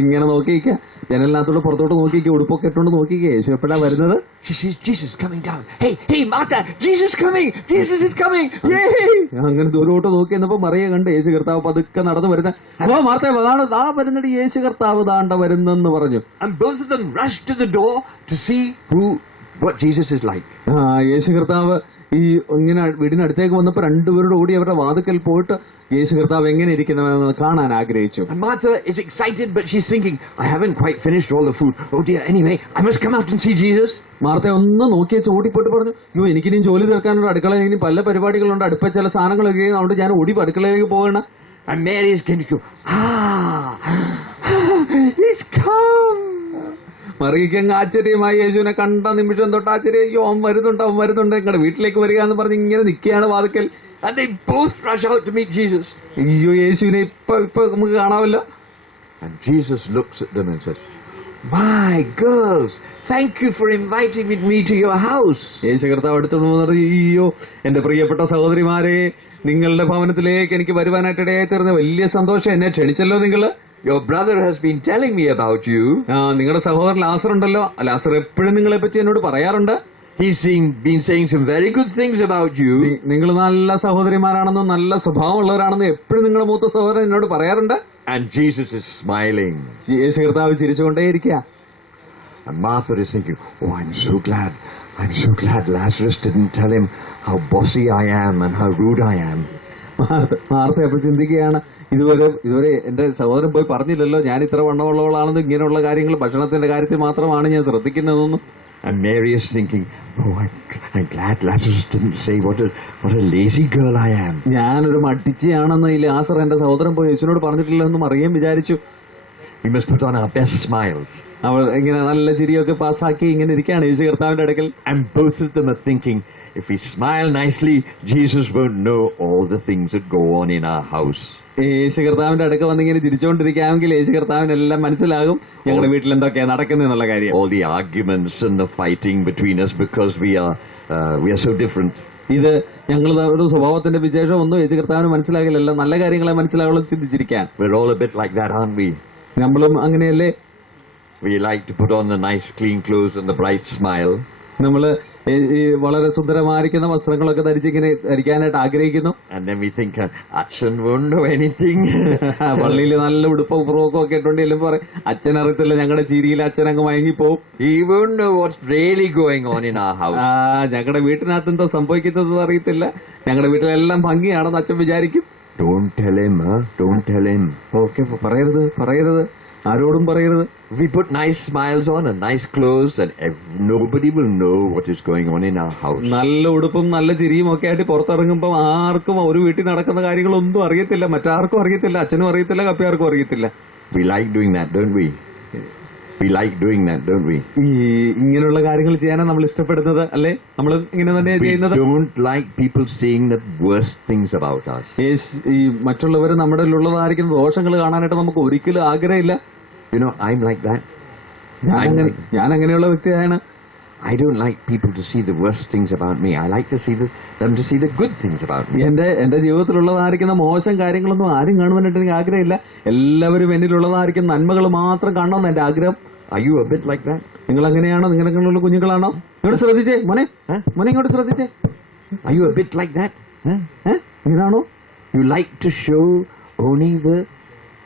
ഇങ്ങനെ നോക്കിയിരിക്കുക, ജനലിനകത്തോട് പുറത്തോട്ട് നോക്കിയിരിക്കുക, ഉടുപ്പൊക്കെ ഇട്ടുകൊണ്ട് നോക്കിയിരിക്കുക. യേശു എപ്പോഴാ വരുന്നത്? She sees Jesus coming down. Hey, Martha, Jesus coming! Jesus is coming! Yay! അങ്ങനെ ദൂരോട്ട് നോക്കി എന്നപ്പോ മറിയ കണ്ട് യേശു കർത്താവ് പതുക്കെ നടന്നു വരുന്ന. അപ്പോ മാർത്ത ദാ വരുന്നടി യേശു കർത്താവ് ദാണ്ട വരുന്നെന്ന് പറഞ്ഞു. And both of them rushed to the door to see what Jesus is like. യേശു കർത്താവ് ഈ ഇങ്ങനെ വീടിനടുത്തേക്ക് വന്നപ്പോ രണ്ടുപേരോട് ഓടി അവരുടെ വാതിക്കൽ പോയിട്ട് യേശു കർത്താവ് എങ്ങനെ ഇരിക്കുന്നവെന്ന് കാണാൻ ആഗ്രഹിച്ചു. And Martha is excited, but she's thinking, I haven't quite finished all the food. Oh dear, anyway, I must come out and see Jesus. Martha ഒന്ന് നോക്കിയേച്ച് ഓടിപ്പോയിട്ട് പറഞ്ഞു, അയ്യോ എനിക്കിനിയും ജോലി തീർക്കാനുള്ള അടുക്കളയിൽ ഇനി പല പരിപാടികളുണ്ട്, അടുപ്പ ചില സാധനങ്ങളൊക്കെ, അതുകൊണ്ട് ഞാൻ ഓടി അടുക്കളയിലേക്ക് പോകണം. And Mary is going to go, he's come. മറിയയ്ക്ക് അങ്ങ് ആശ്ചര്യമായി. യേശുവിനെ കണ്ട നിമിഷം തൊട്ട് ആശ്ചര്യം, അയ്യോ അവൻ വരുന്നുണ്ട് നിങ്ങളുടെ വീട്ടിലേക്ക് വരിക എന്ന് പറഞ്ഞ് ഇങ്ങനെ നിൽക്കുകയാണ് വാതിക്കൽ. And they both rush out to meet Jesus. അയ്യോ യേശുവിനെ ഇപ്പൊ നമുക്ക് കാണാമല്ലോ. And Jesus looks at them and says, my girls, thank you for inviting me to your house. യേശു കർത്താവ് എടുത്തോണ്ട് പറഞ്ഞു, അയ്യോ എന്റെ പ്രിയപ്പെട്ട സഹോദരിമാരെ, നിങ്ങളുടെ ഭവനത്തിലേക്ക് എനിക്ക് വരുവാനായിട്ട് ഇടയായി തീർന്ന വലിയ സന്തോഷം, എന്നെ ക്ഷണിച്ചല്ലോ നിങ്ങള്. Your brother has been telling me about you. നിങ്ങളുടെ സഹോദരൻ ലാസർ ഉണ്ടല്ലോ, ലാസർ എപ്പോഴും നിങ്ങളെ പറ്റി എന്നോട് പറയാറുണ്ട്. He's been saying some very good things about you. നിങ്ങൾ നല്ല സഹോദരിമാരാണെന്നും നല്ല സ്വഭാവമുള്ളവരാണെന്നും എപ്പോഴും നിങ്ങളുടെ മൂത്ത സഹോദരൻ എന്നോട് പറയാറുണ്ട്. And Jesus is smiling. യേശു കർത്താവ് ചിരിച്ചുകൊണ്ടേയിരിക്കുക. And Martha is thinking, oh, I'm so glad Lazarus didn't tell him how bossy I am and how rude I am. Martha അപ്പൊ ചിന്തിക്കുകയാണ്, ഇതുവരെ എന്റെ സഹോദരൻ പോയി പറഞ്ഞില്ലല്ലോ ഞാൻ ഇത്ര വണ്ണമുള്ളവളാണെന്നും ഇങ്ങനെയുള്ള കാര്യങ്ങൾ ഭക്ഷണത്തിന്റെ കാര്യത്തിൽ മാത്രമാണ് ഞാൻ ശ്രദ്ധിക്കുന്നതെന്നും. And Mary is thinking, oh, I'm glad Lazarus didn't say what a lazy girl I am. ഞാനൊരു മടിച്ചിയാണെന്ന് ഈ ലാസർ എന്റെ സഹോദരൻ പോയി യേശുവിനോട് പറഞ്ഞിട്ടില്ലെന്നും അറിയാൻ വിചാരിച്ചു. We must put on our best smiles. അവൾ ഇങ്ങനെ നല്ല ചിരിയൊക്കെ പാസ്സാക്കി ഇങ്ങനെ ഇരിക്കുകയാണ് യേശു കർത്താവിന്റെ അടുക്കൽ. And both of them are thinking, if we smile nicely, Jesus won't know all the things that go on in our house. യേശു കർത്താവിന്റെ അടുക്ക വന്നിങ്ങനെ ചിരിച്ചുകൊണ്ടിരിക്കാമെങ്കിൽ യേശു കർത്താവിനെല്ലാം മനസ്സിലാകും ഞങ്ങളുടെ വീട്ടിൽ എന്തൊക്കെയാ നടക്കുന്നതെന്നുള്ള കാര്യം. All the arguments and the fighting between us because we are so different. ഇത് ഞങ്ങളുടെ ഒരു സ്വഭാവത്തിന്റെ വിശേഷം ഒന്നും യേശു കർത്താവിന് മനസ്സിലാകില്ലല്ലോ, നല്ല കാര്യങ്ങളെ മനസ്സിലാവുള്ളൂ ചിന്തിച്ചിരിക്കാൻ. We're all a bit like that, aren't we? നമ്മളും അങ്ങനെയല്ലേ? We like to put on the nice clean clothes and the bright smile. നമ്മള് ഈ വളരെ സുന്ദരമായിരിക്കുന്ന വസ്ത്രങ്ങളൊക്കെ ധരിച്ചിങ്ങനെ ധരിക്കാനായിട്ട് ആഗ്രഹിക്കുന്നു. And then we think, Achan won't know anything. പള്ളിയിൽ നല്ല ഉടുപ്പും ഫ്രോക്കും ഒക്കെ ഇട്ടുകൊണ്ട് ചെല്ലുമ്പോ പറയും, അച്ഛൻ അറിയത്തില്ല, ഞങ്ങളുടെ ചിരിയിൽ അച്ഛൻ അങ്ങ് മയങ്ങിപ്പോവും. He won't know what's really going on in our house. ഞങ്ങളുടെ വീട്ടിനകത്ത് എന്തോ സംഭവിക്കുന്നത് അറിയത്തില്ല, ഞങ്ങളുടെ വീട്ടിലെല്ലാം ഭംഗിയാണെന്ന് അച്ഛൻ വിചാരിക്കും. Don't tell him, Don't tell him. Okay, പറയരുത്, ആരോടും പറയരുത്. We put nice smiles on and nice clothes and nobody will know what is going on in our house. നല്ല ഉടുപ്പും നല്ല ചിരിയും ഒക്കെ ആയിട്ട് പുറത്തിറങ്ങുമ്പോൾ ആർക്കും ഒരു വീട്ടിൽ നടക്കുന്ന കാര്യങ്ങളൊന്നും അറിയത്തില്ല, മറ്റാർക്കും അറിയത്തില്ല, അച്ഛനും അറിയത്തില്ല, കപ്പിയാർക്കും അറിയത്തില്ല. We like doing that, don't we? ഈ ഇങ്ങനെയുള്ള കാര്യങ്ങൾ ചെയ്യാനാണ് നമ്മൾ ഇഷ്ടപ്പെടുന്നത്, അല്ലേ? നമ്മൾ ഇങ്ങനെ തന്നെ ചെയ്യുന്നത്. We don't like people seeing the worst things about us. ഈ മറ്റുള്ളവർ നമ്മുടെ ഉള്ളതായിരിക്കുന്ന ദോഷങ്ങൾ കാണാനായിട്ട് നമുക്ക് ഒരിക്കലും ആഗ്രഹമില്ല. You know, I'm like that. ഞാൻ അങ്ങനെയുള്ള വ്യക്തിയാണ്. I don't like people to see the worst things about me. I like to see them to see the good things about me. എന്റെ ജീവിതത്തിലുള്ളതായിരിക്കുന്ന മോശം കാര്യങ്ങളൊന്നും ആരും കാണുവാനായിട്ട് എനിക്ക് ആഗ്രഹമില്ല. എല്ലാവരും എന്നിലുള്ളതായിരിക്കുന്ന നന്മകൾ മാത്രം കാണണമെന്ന് എന്റെ ആഗ്രഹം. Are you a bit like that? നിങ്ങൾ അങ്ങനെയാണോ? നിങ്ങളെങ്ങനെയുള്ള കുഞ്ഞുങ്ങളാണോ? ഇങ്ങോട്ട് ശ്രദ്ധിച്ചേ മോനെ, ഇങ്ങോട്ട് ശ്രദ്ധിച്ചേ. Are you a bit like that? ഇങ്ങനാണോ? You like to show only the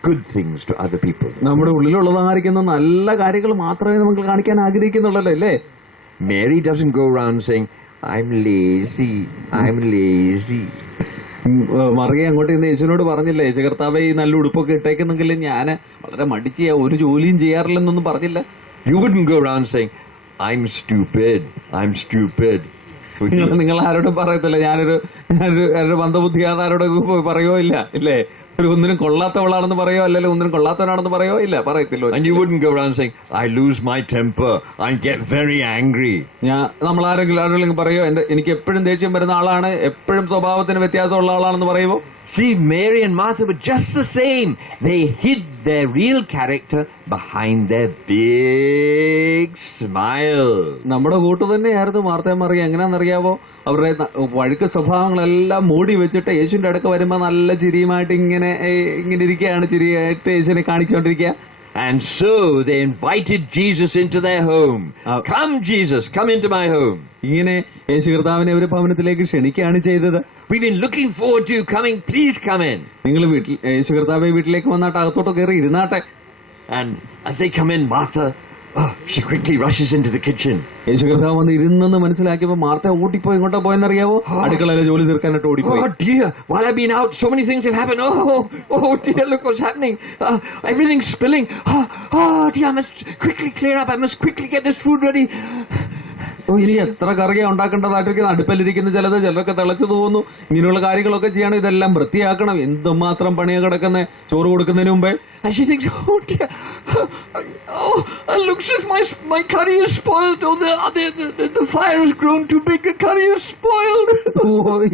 good things to other people. നമ്മുടെ ഉള്ളിലുള്ളതായിരിക്കുന്ന നല്ല കാര്യങ്ങൾ മാത്രമേ നമുക്ക് കാണിക്കാൻ ആഗ്രഹിക്കുന്നുള്ളൂ, അല്ലേ? Mary doesn't go around saying, I'm lazy. Mariya അങ്ങോട്ട് ഇന്ന് യേശുവിനോട് പറഞ്ഞില്ല, യേശു കർത്താവേ ഈ നല്ല ഉടുപ്പൊക്കെ ഇട്ടേക്കുന്നെങ്കിൽ ഞാൻ വളരെ മടിച്ചിയാ, ഒരു ജോലിയും ചെയ്യാറില്ലെന്നൊന്നും പറഞ്ഞില്ല. You wouldn't go around saying, I'm stupid. നിങ്ങൾ ആരോടും പറയത്തില്ല, ഞാനൊരു മന്ദബുദ്ധിയാന്ന് ആരോടും പറയോ ഇല്ല, ഇല്ലേ? ഒരു ഒന്നിനും കൊള്ളാത്തവളാണെന്ന് പറയോ, അല്ലെങ്കിൽ ഒന്നിനും കൊള്ളാത്തവനാണെന്ന് പറയോ ഇല്ല, പറയത്തില്ലോ. And you wouldn't go around saying, I lose my temper, I get very angry. നമ്മൾ ആരെങ്കിലും പറയോ എനിക്ക് എപ്പോഴും ദേഷ്യം വരുന്ന ആളാണ്, എപ്പോഴും സ്വഭാവത്തിന് വ്യത്യാസമുള്ള ആളാണെന്ന് പറയുമോ? See, Mary and Martha were just the same. They hid their real character behind their big smile. നമ്മുടെ കൂട്ട് തന്നെയായിരുന്നു മാർത്തയും മറിയ. എങ്ങനെയാണെന്നറിയാവോ? അവരുടെ വഴുക്ക് സ്വഭാവങ്ങളെല്ലാം മൂടി വെച്ചിട്ട് യേശുവിന്റെ അടുക്ക് വരുമ്പോ നല്ല ചിരിയുമായിട്ട് ഇങ്ങനെ ഇരിക്കുകയാണ്, ചിരിയായിട്ട് യേശുവിനെ കാണിച്ചുകൊണ്ടിരിക്കുക. And so they invited Jesus into their home. Come, Jesus, come into my home. ഇങ്ങനെ യേശു കർത്താവിനെ ഒരു ഭവനത്തിലേക്ക് ക്ഷണിക്കുകയാണ് ചെയ്തത്. We've been looking forward to you coming. Please come in. നിങ്ങൾ വീട്ടിൽ യേശു കർത്താവെ വീട്ടിലേക്ക് വന്നാട്ട് അകത്തോട്ട് കയറി ഇരുന്നാട്ടെ. And as they come in, Martha, she quickly rushes into the kitchen. യേശു കർത്താവ് വന്ന് ഇരുന്നെന്ന് മനസ്സിലാക്കിയപ്പോ മാർത്ത ഓടിപ്പോയി. എങ്ങോട്ടാ പോയെന്നറിയാവോ? അടുക്കളയിലെ ജോലി തീർക്കാനായിട്ട് ഓടിപ്പോയി. Oh dear, while I've been out, so many things have happened. Oh dear, look what's happening. Everything's spilling. Oh dear, I must quickly clear up. I must quickly get this food ready. ഇനി എത്ര കറിയാ ഉണ്ടാക്കേണ്ടതായിട്ടിരിക്കുന്ന, അടുപ്പിലിരിക്കുന്ന ചിലരൊക്കെ തിളച്ചു പോകുന്നു. ഇങ്ങനെയുള്ള കാര്യങ്ങളൊക്കെ ചെയ്യണം, ഇതെല്ലാം വൃത്തിയാക്കണം. എന്തുമാത്രം പണിയാ കിടക്കുന്നത് ചോറ് കൊടുക്കുന്നതിന് മുമ്പേ. And she thinks, oh dear, it looks as if my curry is spoiled. The fire has grown too big. The curry is spoiled.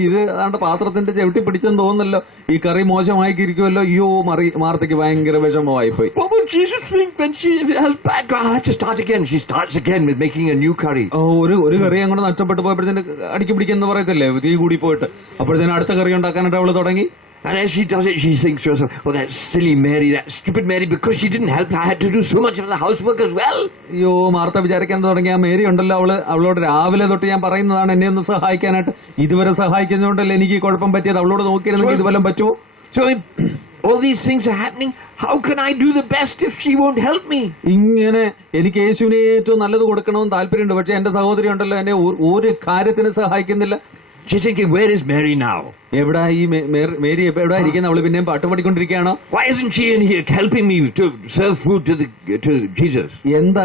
ഇത് ആണ്ട് പാത്രത്തിന്റെ ചവിട്ടി പിടിച്ചെന്ന് തോന്നുന്നല്ലോ, ഈ കറി മോശമായിരിക്കുമല്ലോ. അയ്യോ, മാർത്തയ്ക്ക് ഭയങ്കര വിഷമമായി പോയി. What will Jesus think when she has bad? I have to start again. She starts again with making a new curry. ഒരു കറി അങ്ങോട്ട് നഷ്ടപ്പെട്ടു പോയപ്പോഴത്തേന് അടിക്കി പിടിക്കുന്ന പറയത്തില്ലേ, തീ കൂടി പോയിട്ട്. അപ്പോഴത്തേന് അടുത്ത കറി ഉണ്ടാക്കാനായിട്ട് അവള് തുടങ്ങി. And as she does it, she thinks to herself, oh, that silly Mary, that stupid Mary, because she didn't help, I had to do so much of the housework as well. അയ്യോ, Martha വിചാരിക്കാൻ തുടങ്ങി, ആ Mary ഉണ്ടല്ലോ, അവളോട് രാവിലെ തൊട്ട് ഞാൻ പറയുന്നതാണ് എന്നെ ഒന്ന് സഹായിക്കാനായിട്ട്. ഇതുവരെ സഹായിക്കുന്നതുകൊണ്ടല്ലേ എനിക്ക് ഈ കുഴപ്പം പറ്റിയത്. അവളോട് നോക്കിയിരുന്നെങ്കിൽ ഇതുവല്ലം പറ്റുമോ? So all these things are happening. How can I do the best if she won't help me? ഇങ്ങനെ എനിക്ക് യേശുവിനെ ഏറ്റവും നല്ലത് കൊടുക്കണമെന്ന് താല്പര്യമുണ്ട്, പക്ഷെ എന്റെ സഹോദരി ഉണ്ടല്ലോ എന്നെ ഒരു കാര്യത്തിന് സഹായിക്കുന്നില്ല. She's thinking, where is Mary now? എവിടാ ഈ മേരി എവിടാ ഇരിക്കുന്നത്? അവള് പിന്നെയും പാട്ട് പാടിക്കൊണ്ടിരിക്കുകയാണോ? Why isn't she in here helping me to serve food to Jesus? എന്താ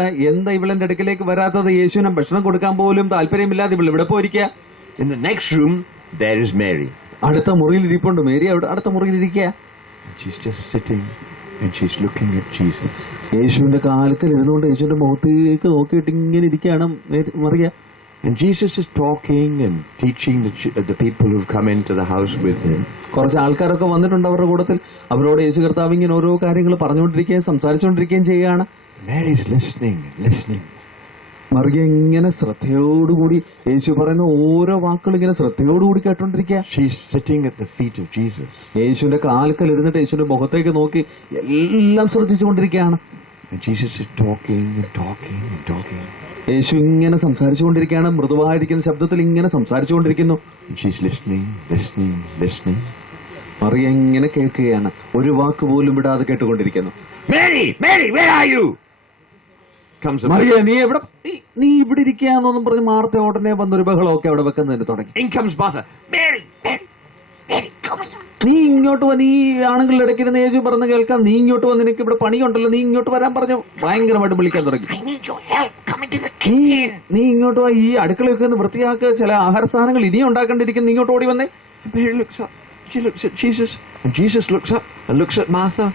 ഇവളെന്റെ അടുക്കിലേക്ക് വരാത്തത്? യേശുവിനെ ഭക്ഷണം കൊടുക്കാൻ പോലും താല്പര്യമില്ലാതെ ഇവൾ ഇവിടെ പോയിരിക്കുക. In the next room, there is Mary. അടുത്ത മുറിയിൽ ഇരിപ്പുണ്ട് മേരി. അടുത്ത മുറിയിൽ ഇരിക്കുക. She's just sitting and she's looking at Jesus. യേശുവിന്റെ കാൽക്കൽ ഇരുന്നുകൊണ്ട് യേശുവിന്റെ മുഖത്തേക്ക് നോക്കിയിട്ട് ഇങ്ങനെ ഇരിക്കുകയാണ് Mariya. And Jesus is talking and teaching the people who've come into the house with him. കുറച്ച് ആൾക്കാരൊക്കെ വന്നിട്ടുണ്ട് അവരുടെ കൂട്ടത്തിൽ. അവരോട് യേശു കർത്താവ് ഇങ്ങനെ ഓരോ കാര്യങ്ങൾ പറഞ്ഞുകൊണ്ടിരിക്കുകയും സംസാരിച്ചുകൊണ്ടിരിക്കുകയും ചെയ്യുകയാണ്. Mary's listening. മറിയ ഇങ്ങനെ ശ്രദ്ധയോടുകൂടി യേശു പറയുന്ന ഓരോ വാക്കുകൾ ഇങ്ങനെ ശ്രദ്ധയോടുകൂടി കേട്ടോണ്ടിരിക്കുക. She's sitting at the feet of Jesus. യേശുവിന്റെ കാൽക്കൽ ഇരുന്നിട്ട് യേശുവിന്റെ മുഖത്തേക്ക് നോക്കി എല്ലാം ശ്രദ്ധിച്ചുകൊണ്ടിരിക്കുകയാണ്. And Jesus is talking. യേശു ഇങ്ങനെ സംസാരിച്ചുകൊണ്ടിരിക്കുകയാണ്. മൃദുവായിരിക്കുന്ന ശബ്ദത്തിൽ ഇങ്ങനെ സംസാരിച്ചുകൊണ്ടിരിക്കുന്നു. And she's listening. മറിയ ഇങ്ങനെ കേൾക്കുകയാണ്. ഒരു വാക്ക് പോലും വിടാതെ കേട്ടുകൊണ്ടിരിക്കുന്നു. Mary, where are you? Mariya, നീ ഇവിടെ ഇരിക്കാന്നൊന്നും പറഞ്ഞ് മാർത്ത ഉടനെ വന്നൊരു ബഹളമൊക്കെ അവിടെ വെക്കുന്നതിന് തുടങ്ങി. In comes Martha. Mary, come on. നീ ഇങ്ങോട്ട് വന്ന്, ഈ ആണുങ്ങളുടെ ഇടയ്ക്കിരുന്ന് യേശു പറഞ്ഞ് കേൾക്കാം. നീ ഇങ്ങോട്ട് വന്ന്, നിനക്ക് ഇവിടെ പണിയുണ്ടല്ലോ, നീ ഇങ്ങോട്ട് വരാൻ പറഞ്ഞു ഭയങ്കരമായിട്ട് വിളിക്കാൻ തുടങ്ങി. നീ ഇങ്ങോട്ട് വാ, ഈ അടുക്കളയൊക്കെ ഒന്ന് വൃത്തിയാക്കുക, ചില ആഹാര സാധനങ്ങൾ ഇനിയും ഉണ്ടാക്കേണ്ടിയിരിക്കുന്നു, നീ ഇങ്ങോട്ട് ഓടി വന്നേ. Mary looks up. She looks at Jesus, and Jesus looks up and looks at Martha.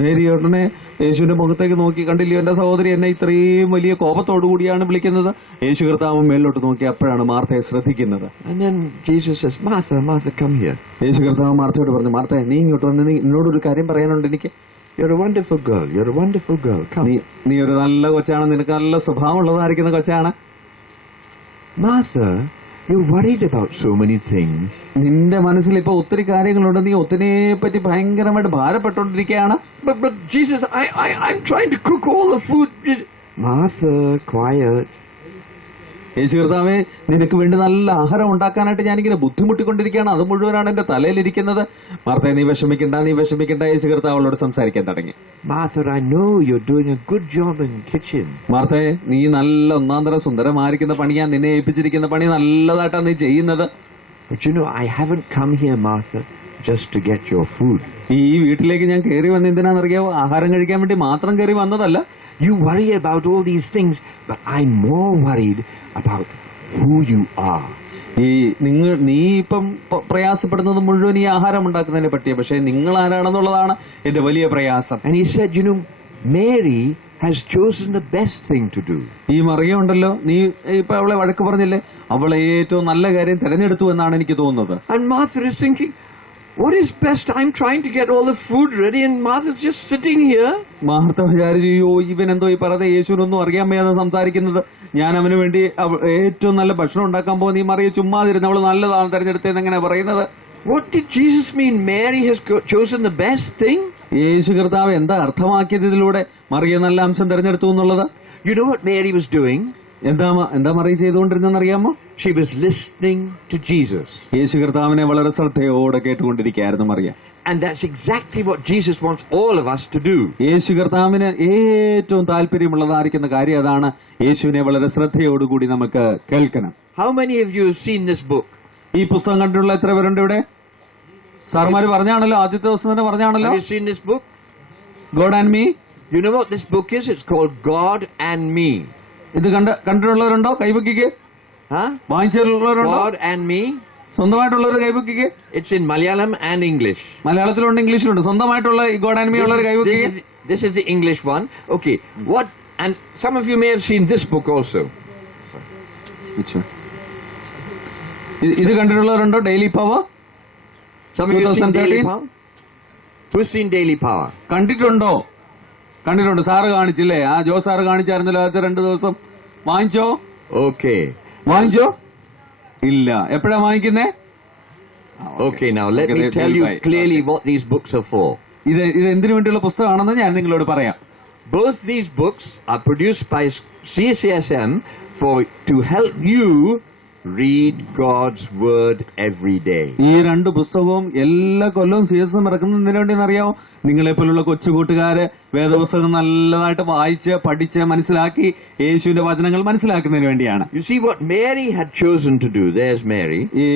Mary ഉടനെ യേശുവിന്റെ മുഖത്തേക്ക് നോക്കി, കണ്ടില്ലയോ എന്റെ സഹോദരി എന്നെ ഇത്രയും വലിയ കോപത്തോടു കൂടിയാണ് വിളിക്കുന്നത്. യേശു കർത്താവ് മേലോട്ട് നോക്കി അപ്പോഴാണ് മാർത്തയെ ശ്രദ്ധിക്കുന്നത്. And then Jesus says, Martha, come here. യേശു കർത്താവ് മാർത്തയോട് പറഞ്ഞു, മാർത്ത, നീ ഇങ്ങോട്ട് വന്ന്, എന്നോടൊരു കാര്യം പറയാനുണ്ട് എനിക്ക്. You're a wonderful girl. Come. നീ ഒരു നല്ല കൊച്ചാണ്, നിനക്ക് നല്ല സ്വഭാവമുള്ളതായിരിക്കുന്ന കൊച്ചാണ്. Martha, you're worried about so many things. നിന്റെ മനസ്സിൽ ഇപ്പൊ ഒത്തിരി കാര്യങ്ങളുണ്ട്, നീ ഒത്തിനെ പറ്റി ഭയങ്കരമായിട്ട് ഭാരപ്പെട്ടോണ്ടിരിക്കുകയാണ്. But Jesus, I'm trying to cook all the food. Martha, quiet. യേശു കർത്താവേ, നിനക്ക് വേണ്ടി നല്ല ആഹാരം ഉണ്ടാക്കാനായിട്ട് ഞാനിങ്ങനെ ബുദ്ധിമുട്ടിക്കൊണ്ടിരിക്കുകയാണ്, അത് മുഴുവനാണ് എന്റെ തലയിലിരിക്കുന്നത്. മാർത്ത, നീ വിഷമിക്കണ്ട. യേശു കർത്താവ് അവളോട് സംസാരിക്കാൻ തുടങ്ങി. Martha, I know you're doing a good job in the kitchen. മാർത്തേ, നീ നല്ല ഒന്നാന്തരം സുന്ദരമായിരിക്കുന്ന പണിയാ നിന്നെ ഏൽപ്പിച്ചിരിക്കുന്ന പണി നല്ലതായിട്ടാണ് നീ ചെയ്യുന്നത്. But you know, I haven't come here, Martha, just to get your food. ഈ വീട്ടിലേക്ക് ഞാൻ കയറി വന്ന എന്തിനാണെന്നറിയാവോ? ആഹാരം കഴിക്കാൻ വേണ്ടി മാത്രം കയറി വന്നതല്ല. You worry about all these things, but I'm more worried about who you are. നീ ഇപ്പം പ്രയാസപ്പെടുന്നത് മുഴുവൻ ഈ ആഹാരം ഉണ്ടാക്കുന്നതിനെ പറ്റിയ, പക്ഷെ നിങ്ങൾ ആരാണെന്നുള്ളതാണ് എന്റെ വലിയ പ്രയാസം. And he said, you know, Mary has chosen the best thing to do. ഈ മറിയ ഉണ്ടല്ലോ, നീ ഇപ്പൊ അവളെ വഴക്ക് പറഞ്ഞില്ലേ, അവളെ ഏറ്റവും നല്ല കാര്യം തിരഞ്ഞെടുത്തു എന്നാണ് എനിക്ക് തോന്നുന്നത്. And Martha is thinking, what is best? I'm trying to get all the food ready and Martha's just sitting here. Martha വിചാരിച്ചു, അയ്യോ ഇവൻ എന്തോ ഈ പറഞ്ഞ യേശുവിനൊന്നും അറിയാൻ വയ്യാതെ സംസാരിക്കുന്നത്, ഞാൻ അവന് വേണ്ടി ഏറ്റവും നല്ല ഭക്ഷണം ഉണ്ടാക്കാൻ പോകുന്ന ഈ മറിയ ചുമ്മാതിരുന്ന് അവള് നല്ലതാണ് തെരഞ്ഞെടുത്തതെന്ന് എങ്ങനെ പറയുന്നത്? What did Jesus mean? Mary has chosen the best thing? യേശു കർത്താവ് എന്താ അർത്ഥമാക്കിയത് ഇതിലൂടെ? മറിയ നല്ല അംശം തെരഞ്ഞെടുത്തു എന്നുള്ളത്. You know what Mary was doing? എന്താ മറിയ ചെയ്തുകൊണ്ടിരുന്നെന്ന് അറിയാമോ? She was listening to Jesus. യേശു കർത്താവിനെ വളരെ ശ്രദ്ധയോടെ കേട്ടുകൊണ്ടിരിക്കുകയായിരുന്നു Mariya. And that's exactly what Jesus wants all of us to do. യേശു കർത്താവിന് ഏറ്റവും താല്പര്യമുള്ളതായിരിക്കുന്ന കാര്യം അതാണ്. യേശുവിനെ വളരെ ശ്രദ്ധയോടുകൂടി നമുക്ക് കേൾക്കണം. How many of you have seen this book? ഈ പുസ്തകം കണ്ടിട്ടുള്ള എത്ര പേരുണ്ട് ഇവിടെ? സാറുമാര് പറഞ്ഞാണല്ലോ, ആദ്യത്തെ ദിവസം തന്നെ പറഞ്ഞാണല്ലോ, Have you seen this book? God and me. You know what this book is? It's called God and Me. ഇത് കണ്ടിട്ടുള്ളവരുണ്ടോ? കൈപൊക്കിക്ക്. Huh? വാങ്ങിച്ചിട്ടുള്ളവരുണ്ടോ? God and Me. സ്വന്തമായിട്ടുള്ളവർ കൈപൊക്കിക്ക്. It's in Malayalam and English. മലയാളത്തിലുണ്ട്, ഇംഗ്ലീഷിലുണ്ട്. സ്വന്തമായിട്ടുള്ള ഈ ഗോഡ് ആൻഡ് മീ ഉള്ളവർ കൈപൊക്കിക്ക്. This is the English one. Okay. What? And some of you may have seen this book also. ഇത് കണ്ടിട്ടുള്ളവരുണ്ടോ? Daily power. Some of you have seen 2013? Daily Power? Who's seen Daily Power? കണ്ടിട്ടുണ്ടോ? കണ്ടിട്ടുണ്ട്. Sir കാണിച്ചില്ലേ? ആ ജോ sir കാണിച്ചായിരുന്നല്ലോ ആദ്യത്തെ 2 ദിവസം. വാങ്ങിച്ചോ? Okay. വാങ്ങിച്ചോ? ഇല്ല. എപ്പോഴാ വാങ്ങിക്കുന്നേ? Okay, now let me tell you clearly what these books are for. ഇത് എന്തിനു വേണ്ടിയുള്ള പുസ്തകമാണെന്ന് ഞാൻ നിങ്ങളോട് പറയാം. Both these books are produced by CSM to help you read God's Word every day. ഈ 2 പുസ്തകവും എല്ലാ കൊല്ലവും CSM ഇറക്കുന്നതിന് വേണ്ടി അറിയാമോ? നിങ്ങളെപ്പോലുള്ള കൊച്ചുകൂട്ടുകാര് വേദപുസ്തകം നല്ലതായിട്ട് വായിച്ച് പഠിച്ച് മനസ്സിലാക്കി യേശുവിന്റെ വചനങ്ങൾ മനസ്സിലാക്കുന്നതിന് വേണ്ടിയാണ്. You see what Mary had chosen to do. There's Mary. ഈ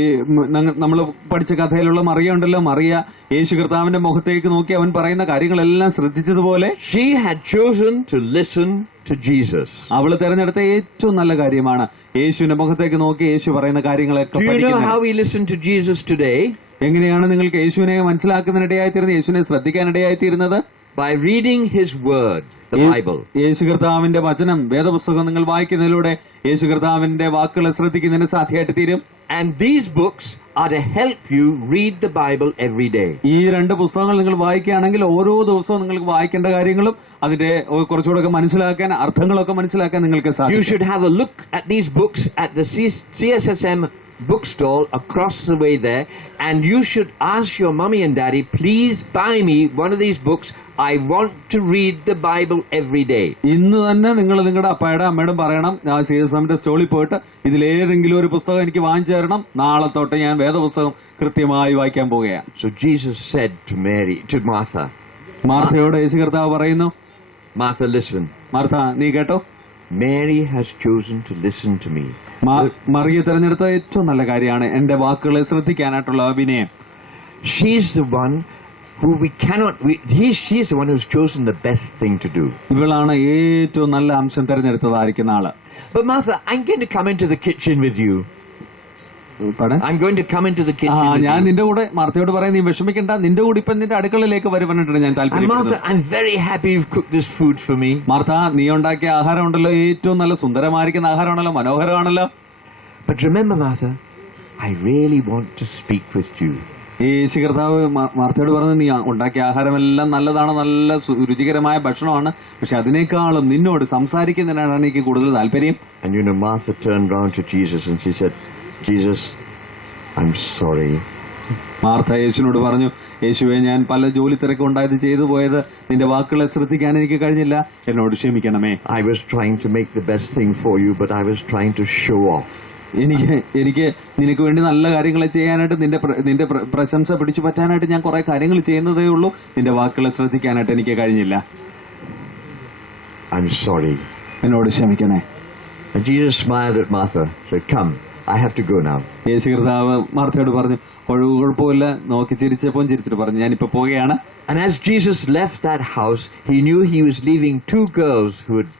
നമ്മൾ പഠിച്ച കഥയിലുള്ള മറിയ ഉണ്ടല്ലോ, മറിയ യേശു കർത്താവിന്റെ മുഖത്തേക്ക് നോക്കി അവൻ പറയുന്ന കാര്യങ്ങളെല്ലാം ശ്രദ്ധിച്ചതുപോലെ She had chosen to listen to Jesus. അവള് തെരഞ്ഞെടുത്ത ഏറ്റവും നല്ല കാര്യമാണ് യേശുവിന്റെ മുഖത്തേക്ക് നോക്കി യേശു പറയുന്ന കാര്യങ്ങളൊക്കെ Do you know പഠിക്കുന്നത്. how we listen to Jesus today? എങ്ങനെയാണ് നിങ്ങൾക്ക് യേശുവിനെ മനസ്സിലാക്കുന്നതിനിടയായിത്തീരുന്നത്, യേശുവിനെ ശ്രദ്ധിക്കാനിടയായിത്തീരുന്നത്? By reading His Word, the Bible. യേശു കർത്താവിന്റെ വചനം, വേദപുസ്തകം നിങ്ങൾ വായിക്കുന്നതിലൂടെ യേശു കർത്താവിന്റെ വാക്കുകളെ ശ്രദ്ധിക്കുന്നതിന് സാധ്യമായിട്ട് തീരും. And these books are to help you read the Bible every day. ഈ 2 പുസ്തകങ്ങൾ നിങ്ങൾ വായിക്കുകയാണെങ്കിൽ ഓരോ ദിവസവും നിങ്ങൾക്ക് വായിക്കേണ്ട കാര്യങ്ങളും അതിന്റെ കുറച്ചുകൂടെ മനസ്സിലാക്കാൻ, അർത്ഥങ്ങളൊക്കെ മനസ്സിലാക്കാൻ നിങ്ങൾക്ക് You സാധിക്കും. should have a look at these books at the CSSM bookstall across the way there, and you should ask your mommy and daddy, please buy me one of these books. I want to read the Bible every day. ഇന്ന് തന്നെ നിങ്ങൾ നിങ്ങളുടെ അപ്പായുടെ അമ്മയോടും പറയണം, ഞാൻ CSMന്റെ സ്റ്റോളിൽ പോയിട്ട് ഇതിലേതെങ്കിലും ഒരു പുസ്തകം എനിക്ക് വാങ്ങിച്ചു തരണം, നാളെ തൊട്ട് ഞാൻ വേദപുസ്തകം കൃത്യമായി വായിക്കാൻ പോവുകയാണ്. So Jesus said to Martha, മാർത്തയോട് യേശു കർത്താവ് പറയുന്നു, Martha, listen. മാർത്ത നീ കേട്ടോ, Mary has chosen to listen to me. Mariya തെരഞ്ഞെടുത്ത ഏറ്റവും നല്ല കാര്യമാണ് എന്റെ വാക്കുകളെ ശ്രദ്ധിക്കാനായിട്ടുള്ള അഭിനയം. She's the one who she's the one who's chosen the best thing to do. ഇവളാണ് ഏറ്റവും നല്ല അംശം തെരഞ്ഞെടുത്തതായിരിക്കുന്ന ആള്. But Martha, I'm going to come into the kitchen with you. I'm going to come into the kitchen with ഞാൻ you. നിന്റെ കൂടെ മാർത്തയോട് പറയാം, നീ വിഷമിക്കണ്ട, നിന്റെ കൂടെ ഇപ്പൊ നിന്റെ അടുക്കളയിലേക്ക് വരുവാനായിട്ടാണ് ഞാൻ And താല്പര്യപ്പെടുന്നത്. Martha, I'm very happy you've cooked this food for me. Martha, നീ ഉണ്ടാക്കിയ ആഹാരം ഉണ്ടല്ലോ, ഏറ്റവും നല്ല സുന്ദരമായിരിക്കുന്ന ആഹാരമാണല്ലോ, മനോഹരമാണല്ലോ. But remember, Martha, I really want to speak with you. യേശു കർത്താവ് മാർത്തയോട് പറഞ്ഞു, നീ ഉണ്ടാക്കിയ ആഹാരമെല്ലാം നല്ലതാണ്, നല്ല രുചികരമായ ഭക്ഷണമാണ്, പക്ഷെ അതിനേക്കാളും നിന്നോട് സംസാരിക്കുന്നതിനാണ് എനിക്ക് കൂടുതൽ താല്പര്യം. And you know, Martha turned round to Jesus and she said, Jesus, I'm sorry. Martha യേശുവിനോട് പറഞ്ഞു, യേശുവെ, ഞാൻ പല ജോലി തിരക്കുണ്ടായത് ചെയ്തു പോയത്, നിന്റെ വാക്കുകളെ ശ്രദ്ധിക്കാൻ എനിക്ക് കഴിഞ്ഞില്ല, എന്നോട് ക്ഷമിക്കണമേ. I was trying to make the best thing for you, but I was trying to show off. എനിക്ക് നിനക്ക് വേണ്ടി നല്ല കാര്യങ്ങൾ ചെയ്യാനായിട്ട്, നിന്റെ പ്രശംസ പിടിച്ചു പറ്റാനായിട്ട് ഞാൻ കുറെ കാര്യങ്ങൾ ചെയ്യുന്നതേ ഉള്ളൂ, നിന്റെ വാക്കുകളെ ശ്രദ്ധിക്കാനായിട്ട് എനിക്ക് കഴിഞ്ഞില്ല. I'm sorry. എന്നോട് ക്ഷമിക്കണേ. And Jesus smiled at Martha, said, come, I have to go now. യേശു കർത്താവ് മാർത്തയോട് പറഞ്ഞു, കുഴപ്പമില്ല, നോക്കി ചിരിച്ചിട്ട് പറഞ്ഞു, ഞാനിപ്പോ പോവുകയാണ്. And as Jesus left that house, he knew he was leaving 2 girls who had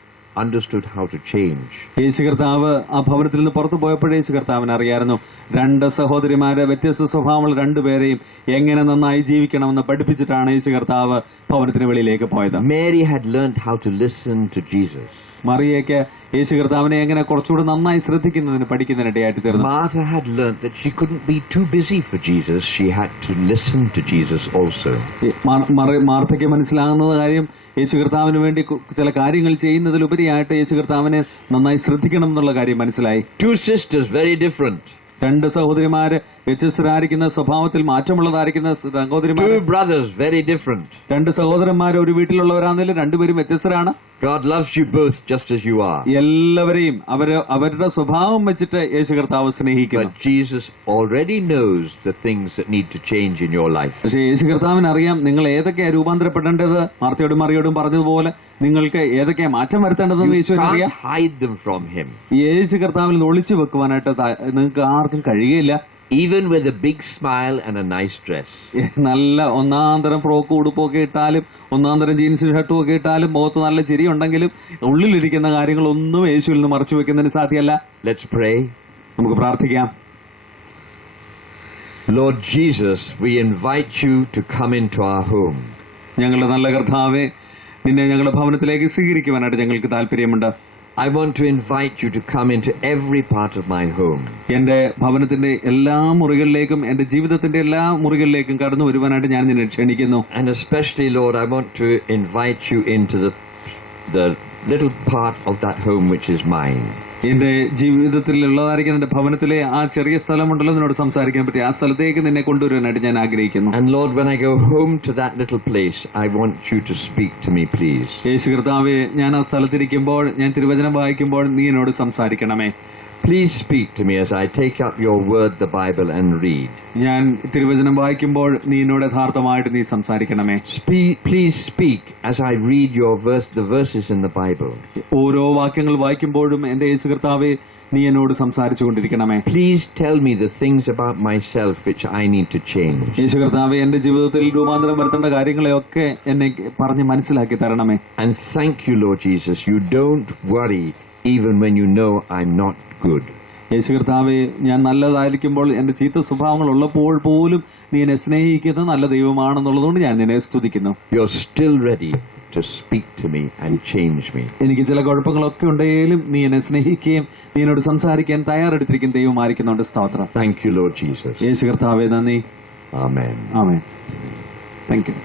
understood how to change. യേശു കർത്താവ് ആ ഭവനത്തിൽ നിന്ന് പുറത്തു പോയപ്പോഴേ യേശു കർത്താവിന് അറിയായിരുന്നു, 2 സഹോദരിമാരെ, വ്യത്യസ്ത സ്വഭാവമുള്ള 2 പേരെയും എങ്ങനെ നന്നായി ജീവിക്കണമെന്ന് പഠിപ്പിച്ചിട്ടാണ് യേശു കർത്താവ് ഭവനത്തിന് വെളിയിലേക്ക് പോയത്. Mary had learned how to listen to Jesus. മറിയയ്ക്ക് യേശു കർത്താവിനെ എങ്ങനെ കുറച്ചുകൂടെ നന്നായി ശ്രദ്ധിക്കുന്നതിന് പഠിക്കുന്നതിനിടയായിട്ട് തീർന്നു. Martha had learnt that she couldn't be too busy for Jesus. She had to listen to Jesus also. മാർത്തയ്ക്ക് മനസ്സിലാകുന്ന കാര്യം യേശു കർത്താവിന് വേണ്ടി ചില കാര്യങ്ങൾ ചെയ്യുന്നതിലുപരിയായിട്ട് യേശു കർത്താവിനെ നന്നായി ശ്രദ്ധിക്കണം എന്നുള്ള കാര്യം മനസ്സിലായി. Two sisters, very different. രണ്ട് സഹോദരിമാര് വ്യത്യസ്തരായിരിക്കുന്ന സ്വഭാവത്തിൽ മാറ്റമുള്ളതായിരിക്കുന്ന സഹോദരിമാര്. Two brothers, very different. രണ്ട് സഹോദരന്മാർ ഒരു വീട്ടിലുള്ളവരാണെങ്കിലും രണ്ടുപേരും വ്യത്യസ്തരാണ്. God loves you both just as you are. എല്ലാവരെയും അവരുടെ സ്വഭാവം വെച്ചിട്ട് യേശു കർത്താവ് സ്നേഹിക്കുന്നു. But Jesus already knows the things that need to change in your life. പക്ഷേ യേശു കർത്താവിന് അറിയാം നിങ്ങൾ ഏതൊക്കെയാ രൂപാന്തരപ്പെടേണ്ടത്. മാർത്തയോടും മറിയോടും പറഞ്ഞതുപോലെ നിങ്ങൾക്ക് ഏതൊക്കെയാ മാറ്റം വരുത്തേണ്ടതെന്ന് You യേശുവിന് അറിയാം. can't hide them from him. യേശു കർത്താവിൽ നിന്ന് ഒളിച്ചു വെക്കുവാനായിട്ട് നിങ്ങൾക്ക് ആർക്കും കഴിയുകയില്ല. Even with a big smile and a nice dress. നല്ല ഒന്നാന്തരം ഫ്രോക്ക് ഉടുപ്പൊക്കെ ഇട്ടാലും ഒന്നാന്തരം ജീൻസ് ഷർട്ടും ഒക്കെ ഇട്ടാലും മുഖത്ത് നല്ല ചിരി ഉണ്ടെങ്കിലും ഉള്ളിലിരിക്കുന്ന കാര്യങ്ങളൊന്നും യേശുവിൽ നിന്ന് മറച്ചു വെക്കുന്നതിന് സാധ്യമല്ല. Let's pray. നമുക്ക് പ്രാർത്ഥിക്കാം. Lord Jesus, we invite you to come into our home. ഞങ്ങളുടെ നല്ല കർത്താവേ, നിന്നെ ഞങ്ങളുടെ ഭവനത്തിലേക്ക് സ്വീകരിക്കുവാനായിട്ട് ഞങ്ങൾക്ക് താല്പര്യമുണ്ട്. I want to invite you to come into every part of my home. എന്റെ ഭവനത്തിന്റെ എല്ലാ മുറികളിലേക്കും എന്റെ ജീവിതത്തിന്റെ എല്ലാ മുറികളിലേക്കും കടന്നു വരുവാനായിട്ട് ഞാൻ നിന്നെ ക്ഷണിക്കുന്നു. And especially, Lord, I want to invite you into the little part of that home which is mine. എന്റെ ജീവിതത്തിൽ ഉള്ളതായിരിക്കും എന്റെ ഭവനത്തിലെ ആ ചെറിയ സ്ഥലമുണ്ടല്ലോ നിന്നോട് സംസാരിക്കാൻ പറ്റി ആ സ്ഥലത്തേക്ക് നിന്നെ കൊണ്ടുവരാനായിട്ട് ഞാൻ ആഗ്രഹിക്കുന്നു. And Lord, when I go home to that little place, I want you to speak to me, please. യേശു കർത്താവേ, ഞാൻ ആ സ്ഥലത്തിരിക്കുമ്പോൾ ഞാൻ തിരുവചനം വായിക്കുമ്പോൾ നീ എന്നോട് സംസാരിക്കണമേ. Please speak to me as I take up your word, the Bible, and read. ഞാൻ തിരുവചനം വായിക്കുമ്പോൾ നീ എന്നോട് യഥാർത്ഥമായിട്ട് നീ സംസാരിക്കണമേ. Please speak as I read the verses in the Bible. ഓരോ വാക്യങ്ങൾ വായിക്കുമ്പോഴും എന്റെ യേശു കർത്താവേ നീ എന്നോട് സംസാരിച്ചു കൊണ്ടിരിക്കണമേ. Please tell me the things about myself which I need to change. യേശു കർത്താവേ, എന്റെ ജീവിതത്തിൽ രൂപാന്തരം വരുത്തേണ്ട കാര്യങ്ങളെയൊക്കെ എന്നെ പറഞ്ഞ് മനസ്സിലാക്കി തരണമേ. And thank you, Lord Jesus. You don't worry even when you know I'm not good. യേശു കർത്താവേ, ഞാൻ നല്ലതായിരിക്കുമ്പോൾ എന്റെ ചീത്ത സ്വഭാവങ്ങൾ ഉള്ളപ്പോൾ പോലും നീ എന്നെ സ്നേഹിക്കുന്ന നല്ല ദൈവമാണെന്നുള്ളതുകൊണ്ട് ഞാൻ നിന്നെ സ്തുതിക്കുന്നു. You're still ready to speak to me and change me. എനിക്ക് ചില കുഴപ്പങ്ങളൊക്കെ ഉണ്ടെങ്കിലും നീ എന്നെ സ്നേഹിക്കുകയും നീ എന്നോട് സംസാരിക്കാൻ തയ്യാറെടുത്തിരിക്കുന്ന ദൈവമായിരിക്കുന്നുണ്ട്. സ്തോത്രം. Thank you, Lord Jesus. യേശു കർത്താവേ, നന്ദി. Amen. ആമേൻ. Thank you.